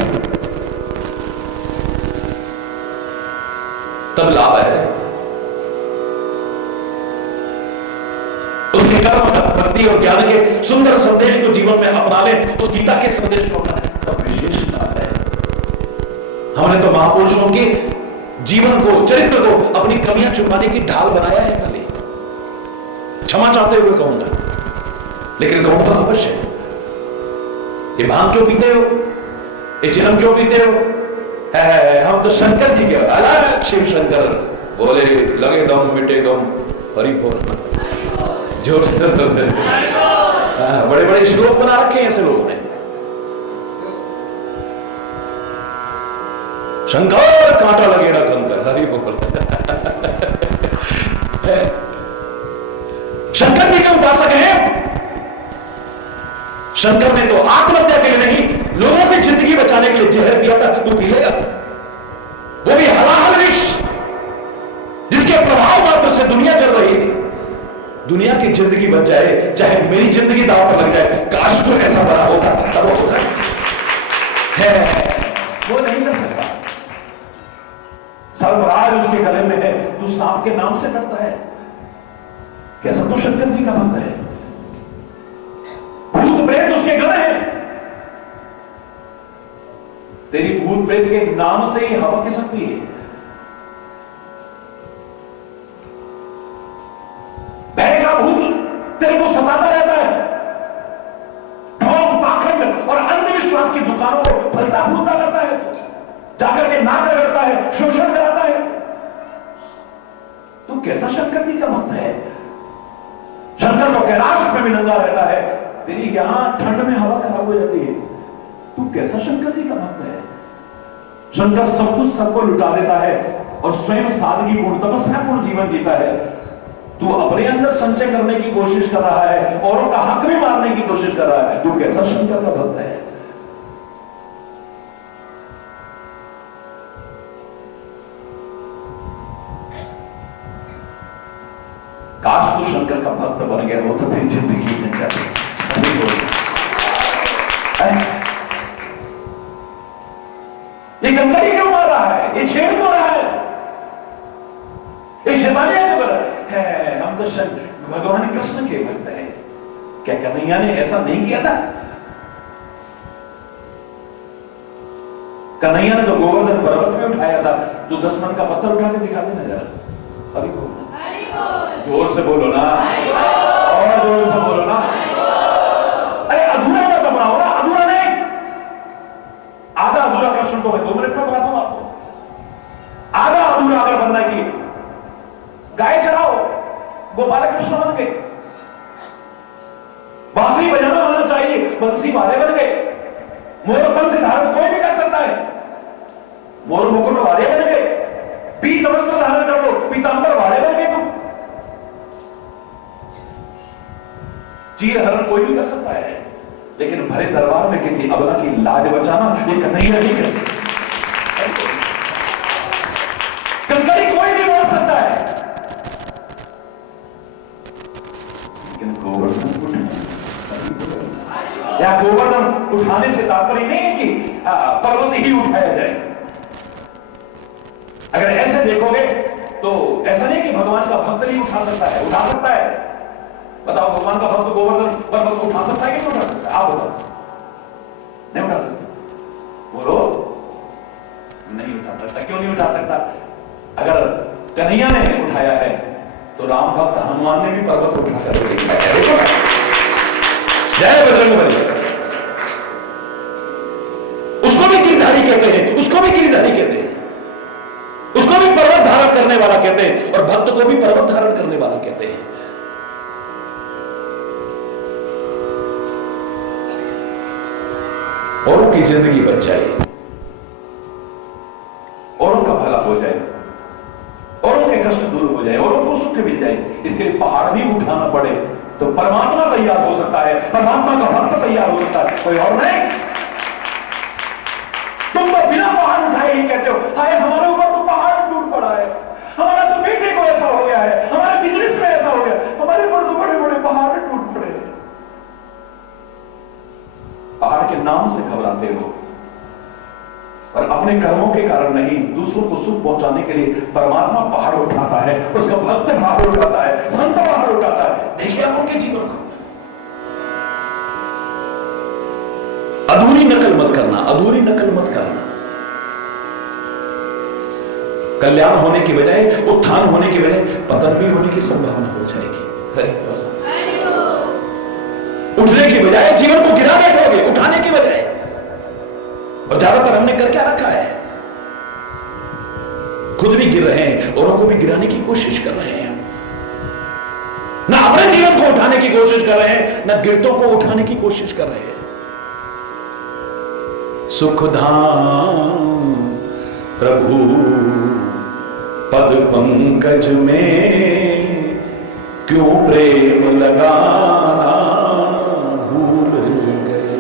तब लाभ है। उसके कर्म भक्ति और ज्ञान के सुंदर संदेश को जीवन में अपना ले, उस गीता के संदेश को अपना ले, तब विशेष लाभ है। हमने तो महापुरुषों के जीवन को, चरित्र को अपनी कमियां छुपाने की ढाल बनाया है। खाली क्षमा चाहते हुए कहूंगा, लेकिन कहूंगा अवश्य, ये भांग क्यों पीते हो, ये चिलम क्यों पीते हो? हम तो शंकर जी के अलग, शिव शंकर बोले लगे दम मिटे गम, हरि बोल, जोर से बड़े बड़े श्लोक बना रखे हैं ऐसे लोगों ने। शंकर कांटा लगेगा कंकर, हरि बोल। शंकर जी के उपासक हैं। शंकर ने तो आत्महत्या के लिए नहीं, लोगों की जिंदगी बचाने के लिए जहर पिया था। तू पी लेगा? वो भी हलाहल विष, जिसके प्रभाव मात्र से दुनिया चल रही थी। दुनिया की जिंदगी बच जाए, चाहे मेरी जिंदगी दांव पर लग जाए, काश तो ऐसा बड़ा होता, तब वो होता है। वो नहीं कर सकता। सर्वराज उसके गले में है, तू सांप के नाम से डरता है? कैसा तो शंकर जी का भक्त है। भूत प्रेत उसके गले हैं, तेरी भूत प्रेत के नाम से ही हवा खिसकती है। भय का भूत तेरे को सताता रहता है। ढोंग, पाखंड और अंधविश्वास की दुकानों को फलता फूलता करता है, जाकर के नाक रगड़ता है, शोषण कराता है। तू कैसा शंकर जी का भक्त है? शंकर तो कैलाश में भी नंगा रहता है, तेरी यहां ठंड में हवा खराब हो जाती है। तू कैसा शंकर जी का भक्त है? शंकर सब कुछ सबको लुटा देता है और स्वयं सादगीपूर्ण, तपस्यापूर्ण जीवन जीता है। तू अपने अंदर संचय करने की कोशिश कर रहा है, औरों का हक भी मारने की कोशिश कर रहा है। तू कैसा शंकर का भक्त है? काश तू शंकर का भक्त बन गया हो तो तेरी जिंदगी में जाती। ये कंकड़ी क्यों मार रहा है? ये छेड़ क्यों रहा है? ये शैतानियां क्यों कर रहा है? हम तो भगवान कृष्ण के भक्त हैं। क्या कन्हैया ने ऐसा नहीं किया था? कन्हैया ने तो गोवर्धन पर्वत में उठाया था। तू 10 मन का पत्थर उठा के दिखा देना जरा। हरि बोल, जोर से बोलो ना, और जोर से बोलो ना। अरे अधूरा मत बनाओ ना, अधूरा नहीं। आधा अधूरा कृष्ण को मैं 2 मिनट में बताता हूं आपको। आधा अधूरा अगर बनना की, गाय चराओ, गोपाल कृष्ण बन गए। बांसुरी बजाना आना चाहिए, बंसी वाले बन गए। मोर पंख धारण कोई भी कर सकता है, मोर मुकुट वाले बन गए। पीत वस्त्र धारण कर लो, पीतांबर वाले बन गए तुम। चीर हरण कोई भी कर सकता है, लेकिन भरे दरबार में किसी अबला की लाज बचाना ये कन्हैया नहीं कर सकता। कंकड़ी कोई भी बोल सकता है, लेकिन गोवर्धन या गोवर्धन उठाने से तात्पर्य नहीं है कि पर्वत ही उठाया जाए। अगर ऐसे देखोगे तो ऐसा नहीं कि भगवान का भक्त नहीं उठा सकता है, उठा सकता है। बताओ, भगवान का भक्त गोवर्धन पर्वत को उठा सकता है कि नहीं उठा सकता? आप बताओ, नहीं उठा सकता? बोलो, नहीं उठा सकता। क्यों नहीं उठा सकता? अगर कन्हैया ने उठाया है तो राम भक्त हनुमान ने भी पर्वत को उठाकर दिखाया। जय बजरंगबली। उसको भी गिरधारी कहते हैं, उसको भी गिरधारी कहते हैं, उसको भी पर्वत धारण करने वाला कहते हैं, और भक्त को भी पर्वत धारण करने वाला कहते हैं। औरों की जिंदगी बच जाए, औरों का भला हो जाए, औरों के कष्ट दूर हो जाए, औरों को सुख मिल जाए, इसके लिए पहाड़ भी उठाना पड़े तो परमात्मा तैयार हो सकता है, परमात्मा का भक्त तैयार हो सकता है, कोई और नहीं। तुम तो बिना पहाड़ उठाए ही कहते हो हाय हमारे ऊपर तो पहाड़ टूट पड़ा है, हमारा तो बेटे को ऐसा हो गया है, हमारे बिजनेस में ऐसा हो गया, हमारे ऊपर तो बड़े बड़े पहाड़ टूट पड़े। पहाड़ के नाम से घबराते हो और अपने कर्मों के कारण नहीं, दूसरों को सुख पहुंचाने के लिए परमात्मा पहाड़ उठाता है, उसका भक्त पहाड़ उठाता है, संत पहाड़ उठाता है। देखिए आप उनके जीवन को। अधूरी नकल मत करना, अधूरी नकल मत करना। कल्याण होने की बजाय, उत्थान होने की बजाय पतन भी होने की संभावना हो जाएगी। हरि बोल। उठने की बजाय जीवन को गिरा बैठोगे, उठाने की बजाय। और ज्यादातर हमने कर क्या रखा है? खुद भी गिर रहे हैं, औरों को भी गिराने की कोशिश कर रहे हैं। ना अपने जीवन को उठाने की कोशिश कर रहे हैं, ना गिरतों को उठाने की कोशिश कर रहे हैं। सुखधाम प्रभु पद पंकज में क्यों प्रेम लगाना भूल गए।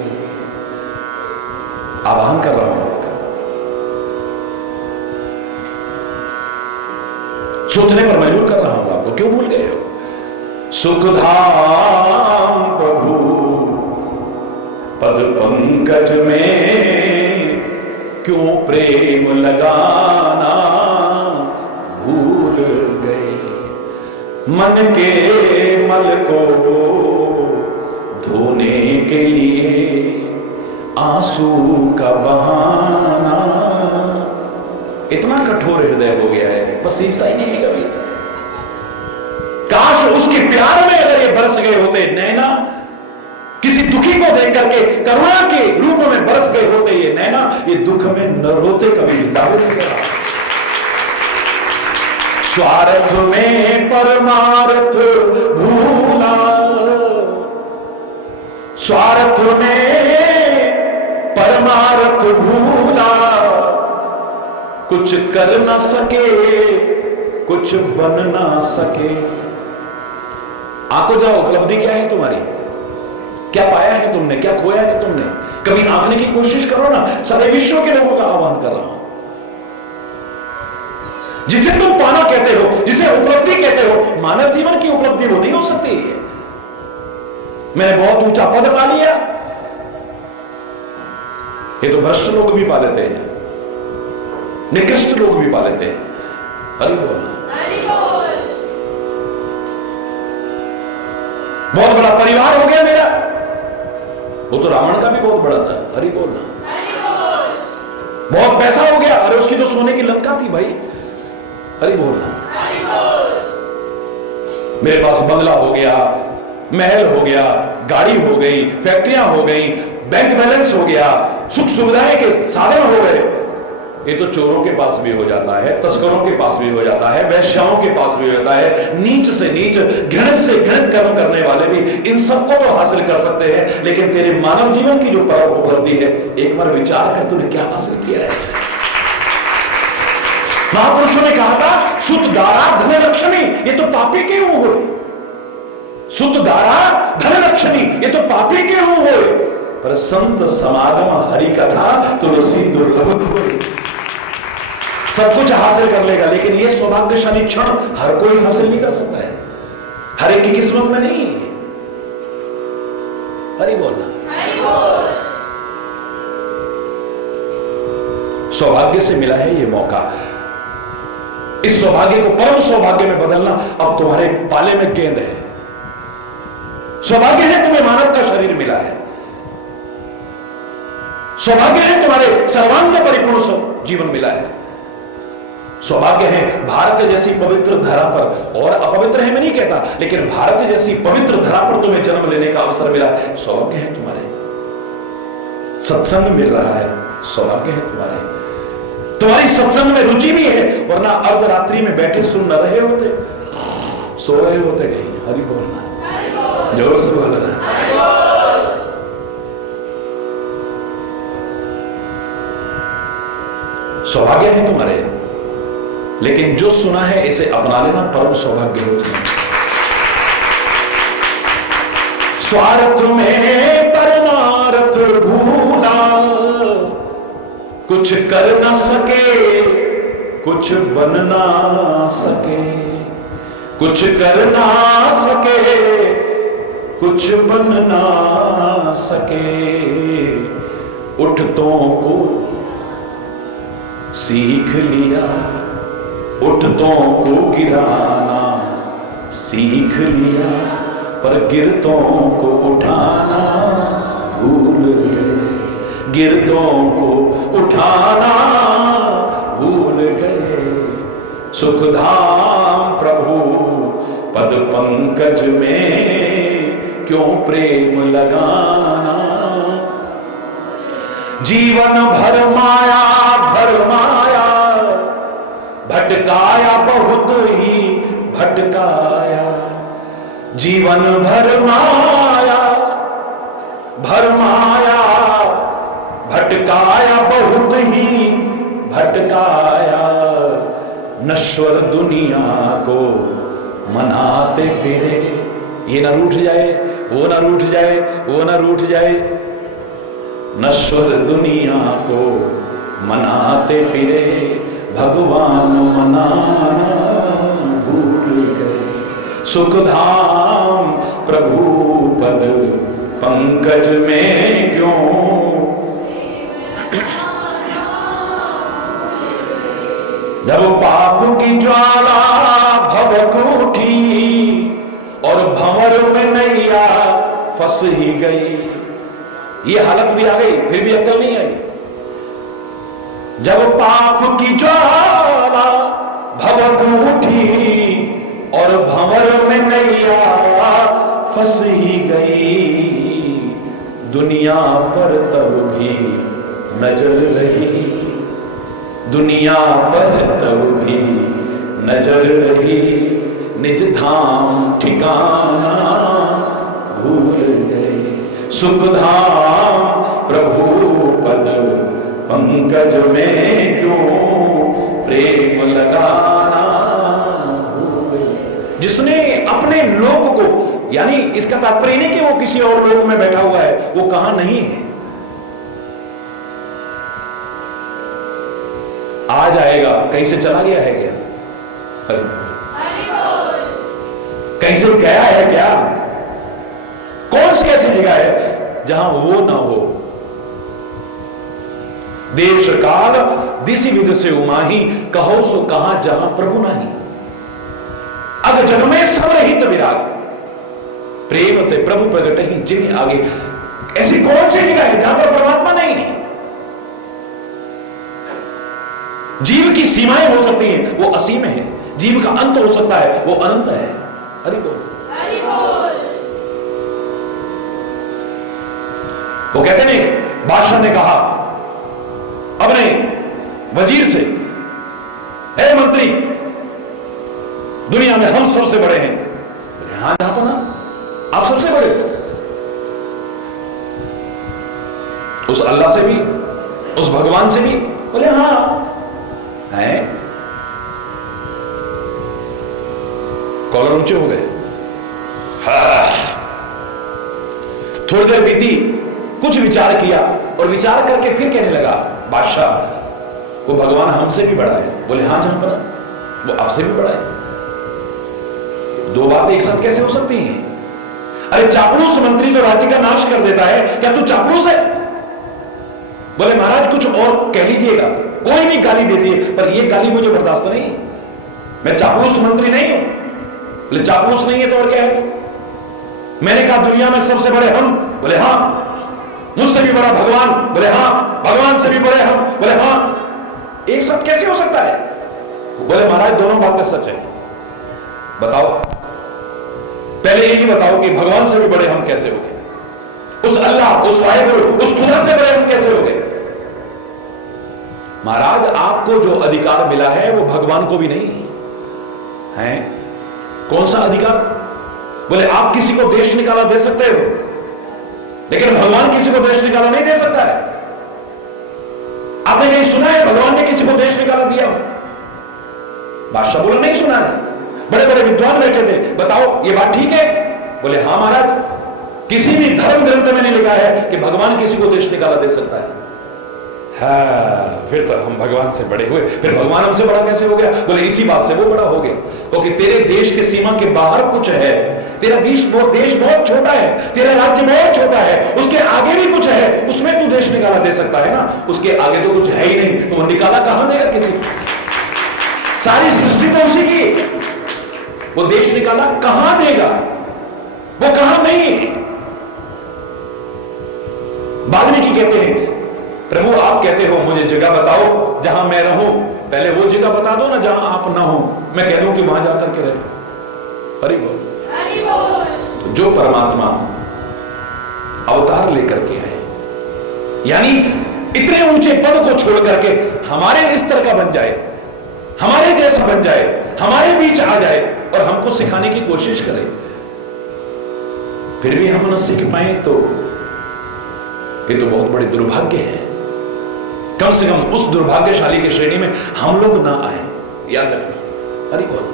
आह्वान कर रहा हूं आपका, सोचने पर मजबूर कर रहा हूं आपको, क्यों भूल गए हो? सुखधाम प्रभु पद पंकज में क्यों प्रेम लगाना भूल गए। मन के मल को धोने के लिए आंसू का बहाना। इतना कठोर हृदय हो गया है, पसीजता ही नहीं है कभी। काश उसके प्यार में अगर ये बरस गए होते नैना, किसी दुखी को देख करके करुणा के रूप में बरस गए होते ये नैना, ये दुख में न रोते कभी भी। दावे से कहा, स्वार्थ में परमार्थ भूला, स्वार्थ में परमार्थ भूला, कुछ कर ना सके कुछ बन ना सके। आंखों जरा उपलब्धि क्या है तुम्हारी? क्या पाया है तुमने? क्या खोया है तुमने? कभी आंकने की कोशिश करो ना। सारे विश्व के लोगों का आह्वान कर रहा हूं, जिसे तुम पाना कहते हो, जिसे उपलब्धि कहते हो, मानव जीवन की उपलब्धि वो नहीं हो सकती है। मैंने बहुत ऊंचा पद पा लिया, ये तो भ्रष्ट लोग भी पा लेते हैं, निकृष्ट लोग भी पा लेते हैं। हरि बोल। बहुत बड़ा परिवार हो गया मेरा, वो तो रावण का भी बहुत बड़ा था। हरि बोलना। बहुत पैसा हो गया, अरे उसकी तो सोने की लंका थी भाई। हरि बोलना। मेरे पास बंगला हो गया, महल हो गया, गाड़ी हो गई, फैक्ट्रियां हो गई, बैंक बैलेंस हो गया, सुख सुविधाएं के साधन हो गए। ये तो चोरों के पास भी हो जाता है, तस्करों के पास भी हो जाता है, वैश्याओं के पास भी हो जाता है। नीच से नीच, घृणित से घृणित कर्म करने वाले भी इन सबको तो हासिल कर सकते हैं, लेकिन तेरे मानव जीवन की जो परम उपलब्धि है, एक बार विचार कर तूने क्या हासिल किया है। महापुरुषों ने कहा था, सुत दारा धन लक्ष्मी, ये तो पापी के मुंह हो। सुत दारा धन लक्ष्मी, ये तो पापी के मुंह हो, पर संत समागम हरि कथा तुलसी दुर्लभ हुई। सब कुछ हासिल कर लेगा, लेकिन यह सौभाग्यशाली क्षण हर कोई हासिल नहीं कर सकता है, हर एक की किस्मत में नहीं है। हरि बोलना। सौभाग्य से मिला है ये मौका, इस सौभाग्य को परम सौभाग्य में बदलना अब तुम्हारे पाले में गेंद है। सौभाग्य है तुम्हें मानव का शरीर मिला है, सौभाग्य है तुम्हारे सर्वांग परिपूर्ण जीवन मिला है, सौभाग्य है भारत जैसी पवित्र धरा पर, और अपवित्र है मैं नहीं कहता, लेकिन भारत जैसी पवित्र धरा पर तुम्हें जन्म लेने का अवसर मिला है। सौभाग्य है तुम्हारे, सत्संग मिल रहा है, सौभाग्य है तुम्हारी सत्संग में रुचि भी है, वरना अर्धरात्रि में बैठे सुन न रहे होते, सो रहे होते कहीं। हरि बोलना, जोर से बोलना। सौभाग्य है तुम्हारे, लेकिन जो सुना है इसे अपना लेना परम सौभाग्य होता है। स्वार्थ में परमार्थ भूला, कुछ कर ना सके कुछ बन ना सके, कुछ कर ना सके कुछ बन ना सके, उठतों को सीख लिया, उठतों को गिराना सीख लिया, पर गिरतों को उठाना भूल गए, गिरतों को उठाना भूल गए। सुखधाम प्रभु पद पंकज में क्यों प्रेम लगाना, जीवन भर माया भरमाया, भटकाया बहुत ही भटकाया, जीवन भर माया भरमाया, भटकाया बहुत ही भटकाया, नश्वर दुनिया को मनाते फिरे, ये ना रूठ जाए वो ना रूठ जाए वो ना रूठ जाए, नश्वर दुनिया को मनाते फिरे, भगवान मनाना भूल गए। सुखधाम प्रभु पद पंकज में क्यों, जब पाप की ज्वाला भभक उठी और भंवर में नैया फंस ही गई, ये हालत भी आ गई फिर भी अक्ल नहीं आई। जब पाप की ज्वाला भभक उठी और भंवर में नैया फंस ही गई, दुनिया पर तब भी नजर रही, दुनिया पर तब भी नजर रही, निज धाम ठिकाना भूल गए। सुखधाम प्रभु पद पंकज में क्यों प्रेम लगाना भूल गए। जिसने अपने लोक को, यानी इसका तात्पर्य नहीं कि वो किसी और लोक में बैठा हुआ है, वो कहां नहीं है, आ जाएगा। कहीं से चला गया है क्या? कहीं से गया है क्या? कौन सी ऐसी जगह है जहां वो ना हो? देश काल दिशि विध से उमाही, कहो सो कहां जहां प्रभु नहीं। अग जग में सब रहित विराग, प्रेम ते प्रभु प्रगट ही जिन्हें आगे। ऐसी कौन सी जगह है जहां पर परमात्मा नहीं है? जीव की सीमाएं हो सकती हैं, वो असीम है। जीव का अंत हो सकता है, वो अनंत है। हरि बोल। वो कहते नहीं, बादशाह ने कहा अपने वजीर से, हे मंत्री, दुनिया में हम सबसे बड़े हैं। हां जहां पर ना आप सबसे बड़े हो, उस अल्लाह से भी, उस भगवान से भी? बोले हां है। कॉलर ऊंचे हो गए। थोड़ी देर बीती, कुछ विचार किया और विचार करके फिर कहने लगा, बादशाह, वो भगवान हमसे भी बड़ा है। बोले हां जहां पर वो आपसे भी बड़ा है। दो बातें एक साथ कैसे हो सकती हैं? अरे चापलूस मंत्री तो राज्य का नाश कर देता है, क्या तू चापलूस है? बोले महाराज कुछ और कह लीजिएगा, कोई भी गाली देती है, पर यह गाली मुझे बर्दाश्त नहीं। मैं चापलूस मंत्री नहीं हूं। बोले चापलूस नहीं है तो और क्या है? मैंने कहा दुनिया में सबसे बड़े हम। बोले हां। मुझसे भी बड़ा भगवान। बोले हां। भगवान से भी बड़े हम। बोले हां। एक साथ कैसे हो सकता है? बोले महाराज दोनों बातें सच है। बताओ, पहले यही बताओ कि भगवान से भी बड़े हम कैसे हो गए? उस अल्लाह, उस वाहिगुरु, उस खुदा से बड़े हम कैसे हो गए? महाराज आपको जो अधिकार मिला है वो भगवान को भी नहीं है। कौन सा अधिकार? बोले आप किसी को देश निकाला दे सकते हो, लेकिन भगवान किसी को देश निकाला नहीं दे सकता है। आपने कहीं सुना है भगवान ने किसी को देश निकाला दिया हो? बादशाह बोले नहीं सुना है। बड़े बड़े विद्वान बैठे थे, बताओ ये बात ठीक है? बोले हाँ महाराज, किसी भी धर्म ग्रंथ में नहीं लिखा है कि भगवान किसी को देश निकाला दे सकता है। हाँ, फिर तो हम भगवान से बड़े हुए। फिर भगवान हमसे बड़ा कैसे हो गया? बोले इसी बात से वो बड़ा हो गया, क्योंकि तेरे देश के सीमा के बाहर कुछ है। तेरा देश बहुत छोटा है, तेरा राज्य बहुत छोटा है, उसके आगे भी कुछ है, उसमें तू देश निकाला दे सकता है ना। उसके आगे तो कुछ है ही नहीं, तो वो निकाला कहां देगा किसी को? सारी सृष्टि तो उसी की, वो देश निकाला कहां देगा? वो कहां नहीं। वाल्मीकि कहते हैं प्रभु आप कहते हो मुझे जगह बताओ जहां मैं रहूं, पहले वो जगह बता दो ना जहां आप ना हो, मैं कह दूं कि वहां जाकर के रहे। हरि बोल। तो जो परमात्मा अवतार लेकर के आए, यानी इतने ऊंचे पद को छोड़ करके हमारे स्तर का बन जाए, हमारे जैसा बन जाए, हमारे बीच आ जाए और हमको सिखाने की कोशिश करे, फिर भी हम न सीख पाए तो ये तो बहुत बड़े दुर्भाग्य है। कम से कम उस दुर्भाग्यशाली की श्रेणी में हम लोग ना आए, याद रखना। हरि बोल।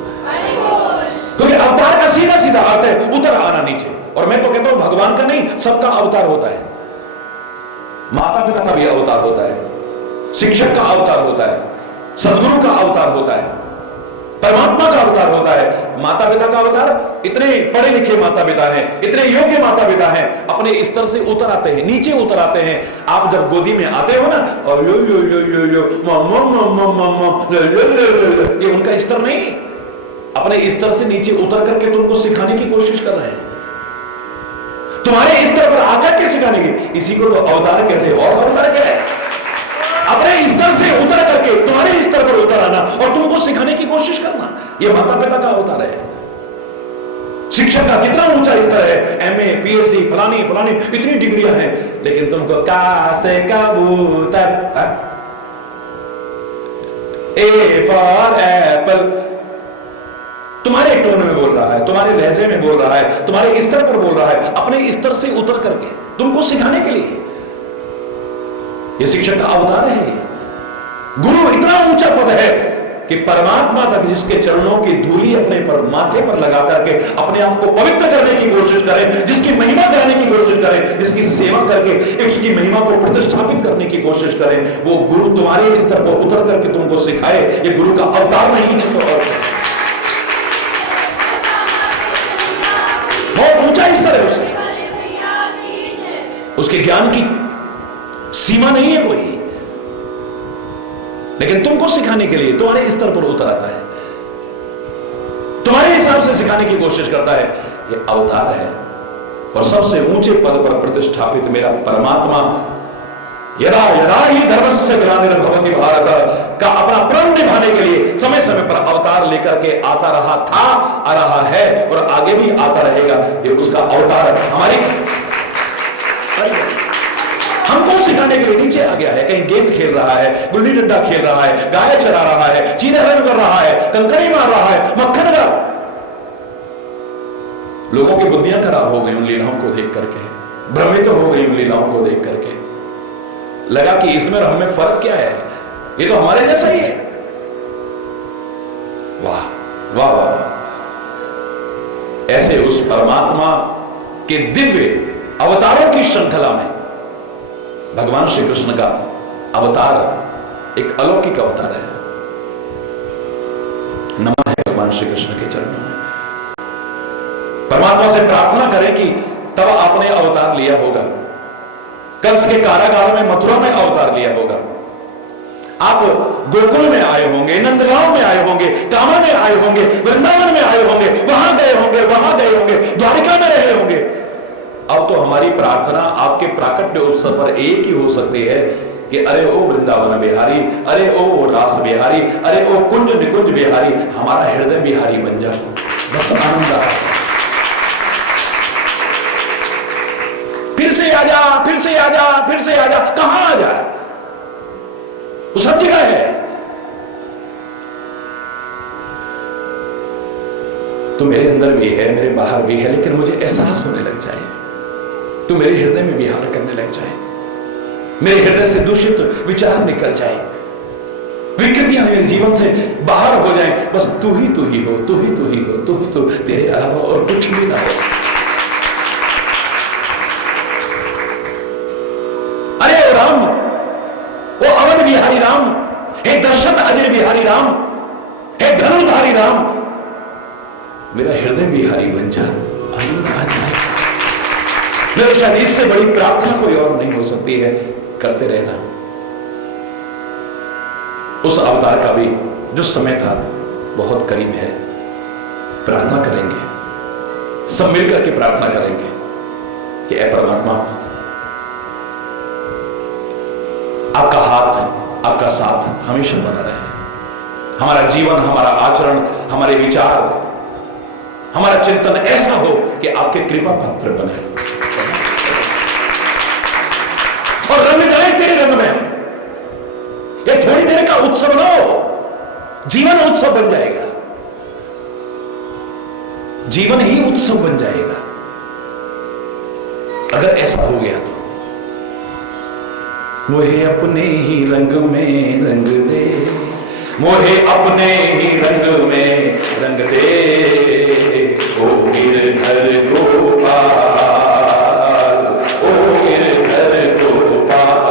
क्योंकि अवतार का सीधा सीधा अर्थ है उतर आना नीचे। और मैं तो कहता हूं भगवान का नहीं, सबका अवतार होता है। माता पिता का भी अवतार होता है, शिक्षक का अवतार होता है, सदगुरु का अवतार होता है, परमात्मा का अवतार होता है। माता पिता का अवतार, इतने पढ़े लिखे माता पिता हैं, इतने योग्य माता पिता हैं, अपने स्तर से उतर आते हैं, नीचे उतर आते हैं। आप जब गोदी में आते हो ना और यो यो यो यो यो ये उनका स्तर नहीं, अपने स्तर से नीचे उतर करके तुमको सिखाने की कोशिश कर रहे हैं, तुम्हारे स्तर पर आकर के सिखाने की। इसी को तो अवतार कहते हैं। और अवतार क्या है? अपने स्तर से उतर करके तुम्हारे स्तर पर उतर आना और तुमको सिखाने की कोशिश करना, यह माता पिता का अवतार है। शिक्षक का कितना ऊंचा स्तर है, एमए पीएचडी फलानी फलानी इतनी डिग्रियां हैं, लेकिन तुमको का से कबूतर, ए फॉर एप्पल तुम्हारे टोन में बोल रहा है, तुम्हारे लहजे में बोल रहा है, तुम्हारे स्तर पर बोल रहा है, अपने स्तर से उतर करके तुमको सिखाने के लिए। ये शिक्षक का अवतार है। गुरु इतना ऊंचा पद है कि परमात्मा तक जिसके चरणों की धूली अपने पर माथे पर लगा करके अपने आप को पवित्र करने की कोशिश करें, जिसकी महिमा कराने की कोशिश करें, जिसकी सेवा करके उसकी महिमा को प्रतिष्ठापित करने की कोशिश करें, वो गुरु तुम्हारे स्तर पर उतर करके तुमको सिखाए, ये गुरु का अवतार नहीं है। तो बहुत ऊंचा स्तर है उसके ज्ञान की सीमा नहीं है कोई, लेकिन तुमको सिखाने के लिए तुम्हारे स्तर पर उतर आता है, तुम्हारे हिसाब से सिखाने की कोशिश करता है। ये अवतार है। और सबसे ऊंचे पद पर प्रतिष्ठापित मेरा परमात्मा यदा यदा ही धर्मस्य ग्लानिर्भवति भारत का अपना प्रण निभाने के लिए समय समय पर अवतार लेकर के आता रहा था, आ रहा है और आगे भी आता रहेगा। ये उसका अवतार हमारी हमको सिखाने के लिए नीचे आ गया है। कहीं गेंद खेल रहा है, गुल्ली डंडा खेल रहा है, गाय चरा रहा है, चीरे हरण कर रहा है, कंकड़ी मार रहा है, मक्खन का। लोगों की बुद्धियां खराब हो गई उन लीलाओं को देख करके, भ्रमित तो हो गई उन लीलाओं को देख करके। लगा कि इसमें और हमें फर्क क्या है, ये तो हमारे जैसा ही है। वाह वाह वाह वाह। ऐसे उस परमात्मा के दिव्य अवतारों की श्रृंखला में भगवान श्री कृष्ण का अवतार एक अलौकिक अवतार है। नमन है भगवान श्री कृष्ण के चरणों में। परमात्मा से प्रार्थना करें कि तब आपने अवतार लिया होगा, कंस के कारागार में मथुरा में अवतार लिया होगा, आप गोकुल में आए होंगे, नंदगांव में आए होंगे, कामा में आए होंगे, वृंदावन में आए होंगे, वहां गए होंगे, वहां गए होंगे, द्वारिका में रहे होंगे। अब तो हमारी प्रार्थना आपके प्राकट्य उत्सव पर एक ही हो सकती है कि अरे ओ वृंदावन बिहारी, अरे ओ रास बिहारी, अरे ओ कुंज निकुंज बिहारी, हमारा हृदय बिहारी बन जाए, बस आनंद आ जाए। फिर से आ जा, फिर से आ जा, फिर से आ जा, कहां आ जाए? वो सब जगह है। तो मेरे अंदर भी है, मेरे बाहर भी है, लेकिन मुझे एहसास होने लग जाए, तो मेरे हृदय में विहार करने लग जाए। मेरे हृदय से दूषित विचार निकल जाए, विकृतियां मेरे जीवन से बाहर हो जाएं। बस तू ही हो, तू ही हो, तू ही हो, तू ही तो, तेरे अलावा और कुछ भी ना हो। अरे ओ राम, वो अवध बिहारी राम, हे दशरथ अजय बिहारी राम, हे धनुर्धारी राम, मेरा हृदय बिहारी बन जा, आनंद आ जाए। मेरे शायद इससे बड़ी प्रार्थना कोई और नहीं हो सकती है। करते रहना। उस अवतार का भी जो समय था बहुत करीब है। प्रार्थना करेंगे, सब मिलकर के प्रार्थना करेंगे कि ऐ परमात्मा, आपका हाथ, आपका साथ हमेशा बना रहे। हमारा जीवन, हमारा आचरण, हमारे विचार, हमारा चिंतन ऐसा हो कि आपके कृपा पात्र बने और रंग जाए तेरे रंग में। ये थोड़ी देर का उत्सव ना हो, जीवन उत्सव बन जाएगा, जीवन ही उत्सव बन जाएगा अगर ऐसा हो गया तो। मोहे अपने ही रंग में रंग दे, मोहे अपने ही रंग में रंग दे, ओ गिरधर गोपाल, ओ गिरधर गोपाल।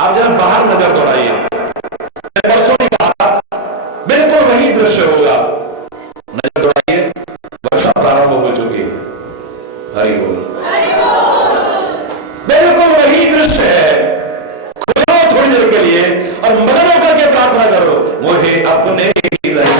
आप जरा बाहर नजर दौड़ाइए, परसों ने कहा बिल्कुल वही दृश्य होगा। नजर दौड़ाइए, वर्षा प्रारंभ हो चुकी है। हरि बोल, बिल्कुल वही दृश्य है। खुलो थोड़ी देर के लिए और मगन होकर के प्रार्थना करो, मोहे अपने ही रंग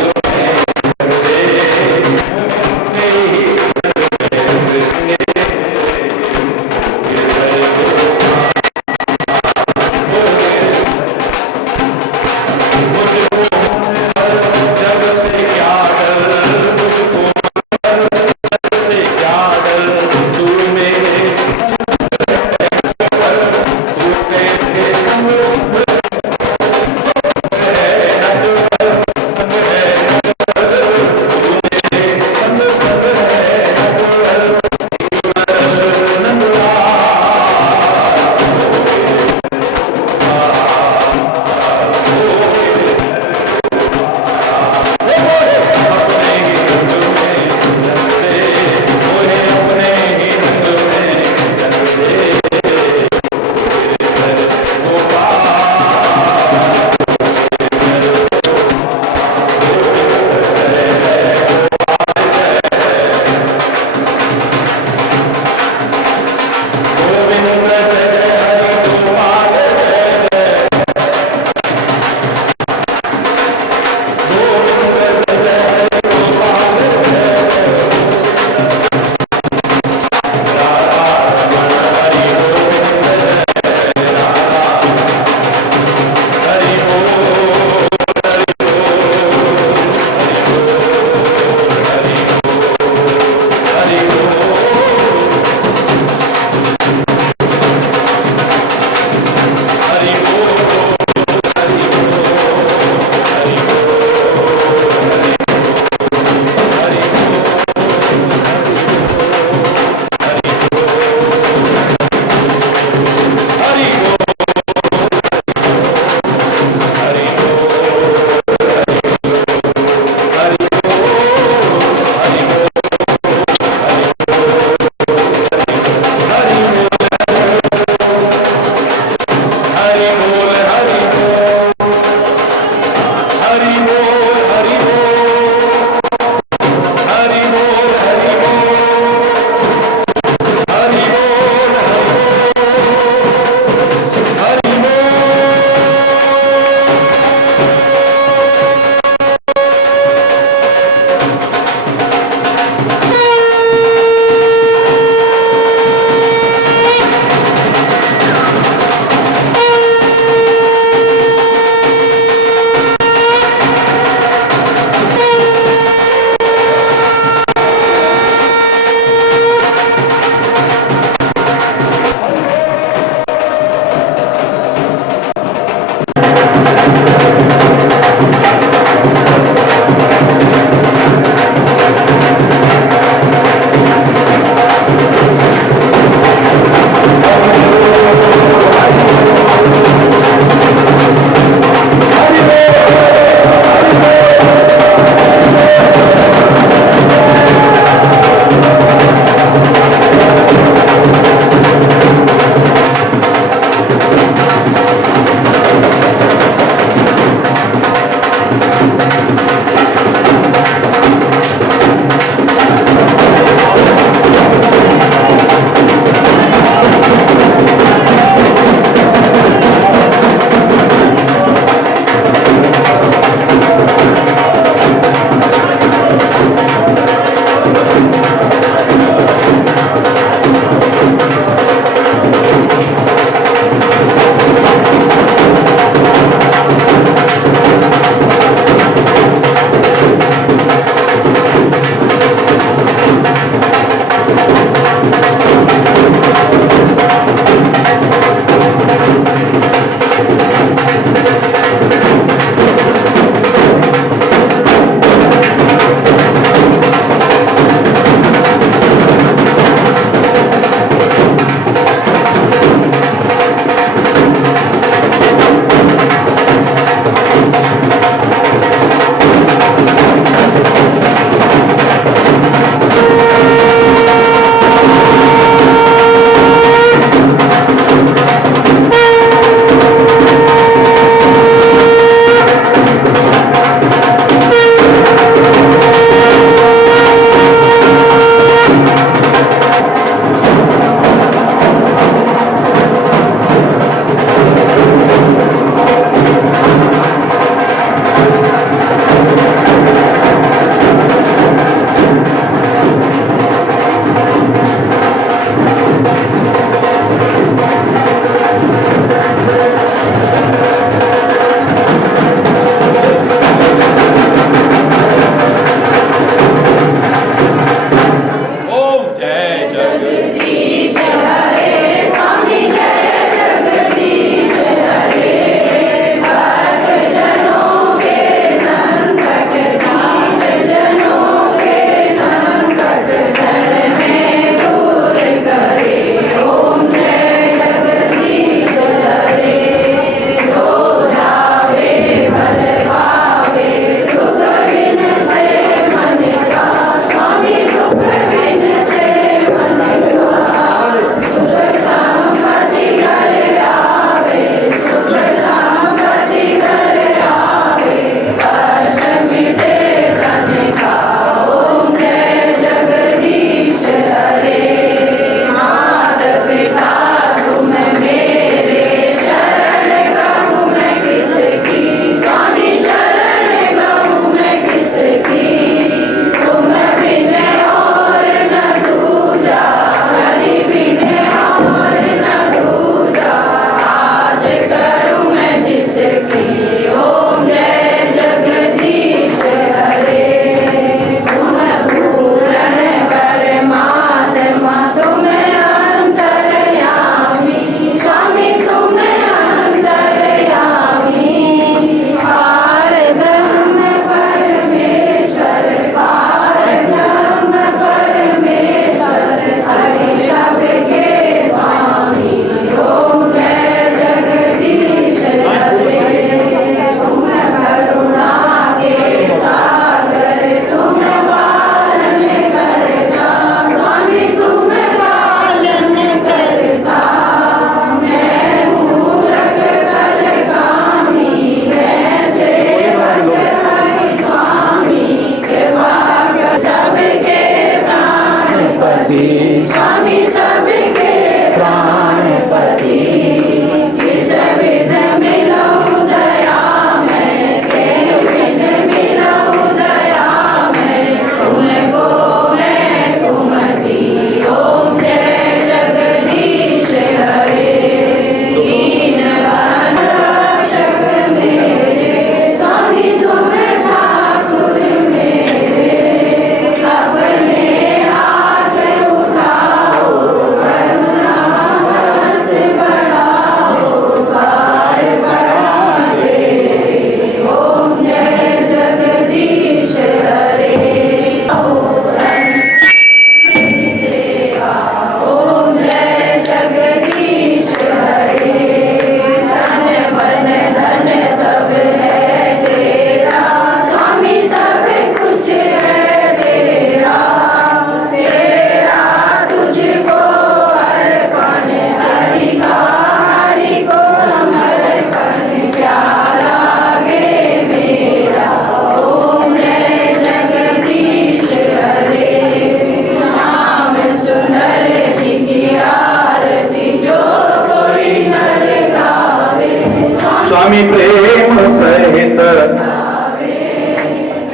स्वामी प्रेम सहित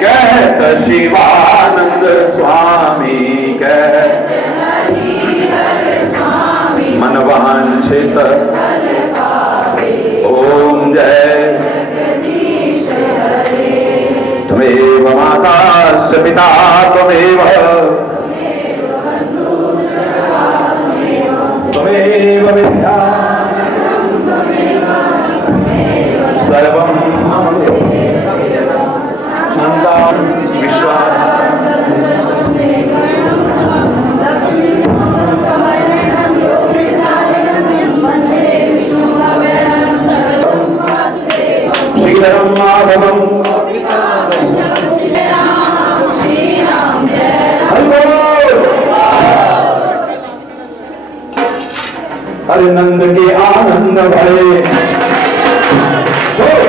कहत शिवानंद स्वामी कहत मन वांछित ओम जय। त्वमेव माता च पिता त्वमेव त्वमेव विद्या सर्वं मम नंदा विश्वा श्रीधरं माधवं हरे नंद के आनंद भरे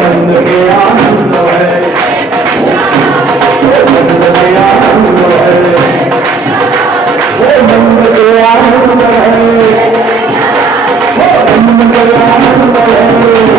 नंद के आनंद भरे नंद के आनंद भरे नंद के आनंद भरे नंद के आनंद भरे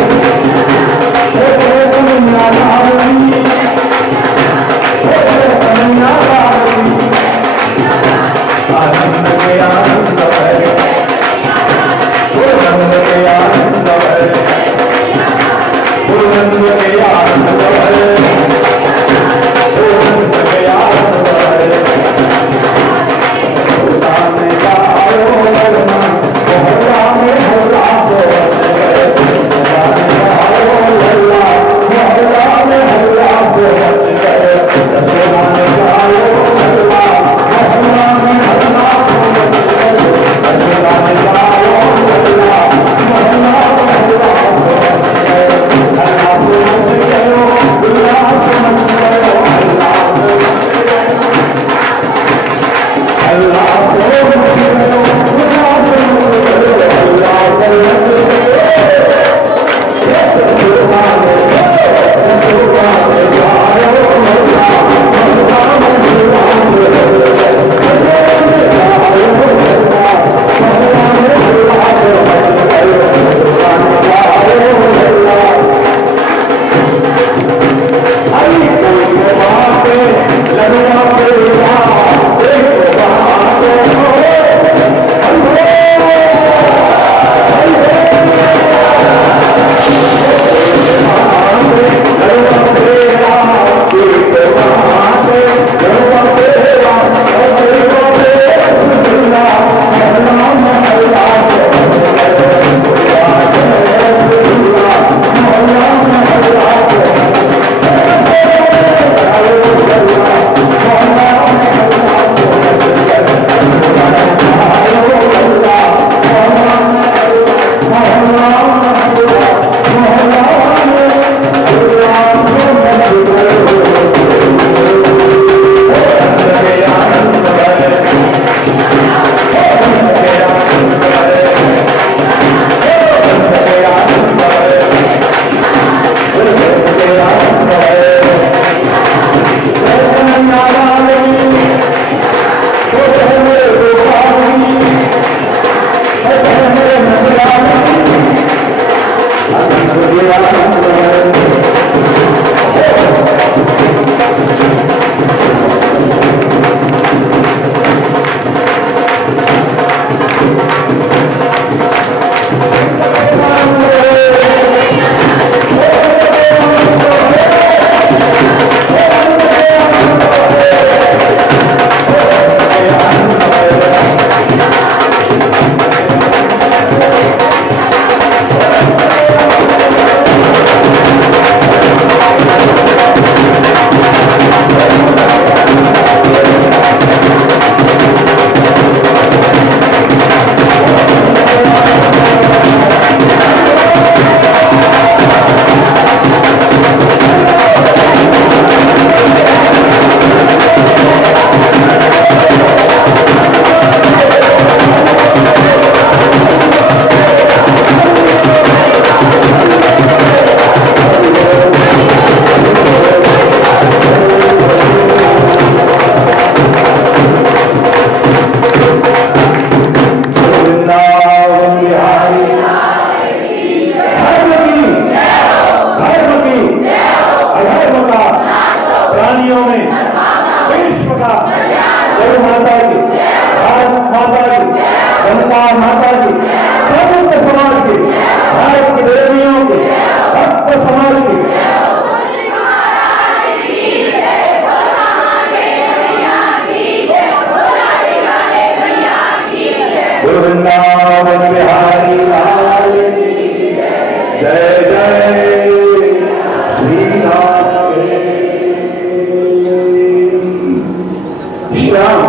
श्री राम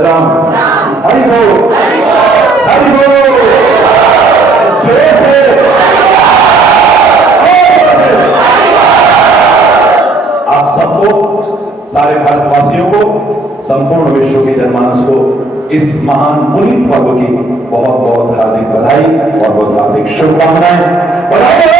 राम हरि बोल हरि बोल। जय आप सबको, सारे भारतवासियों को, संपूर्ण विश्व के जनमानस को इस महान पुनीत पर्व की बहुत बहुत हार्दिक बधाई और बहुत हार्दिक शुभकामनाएं।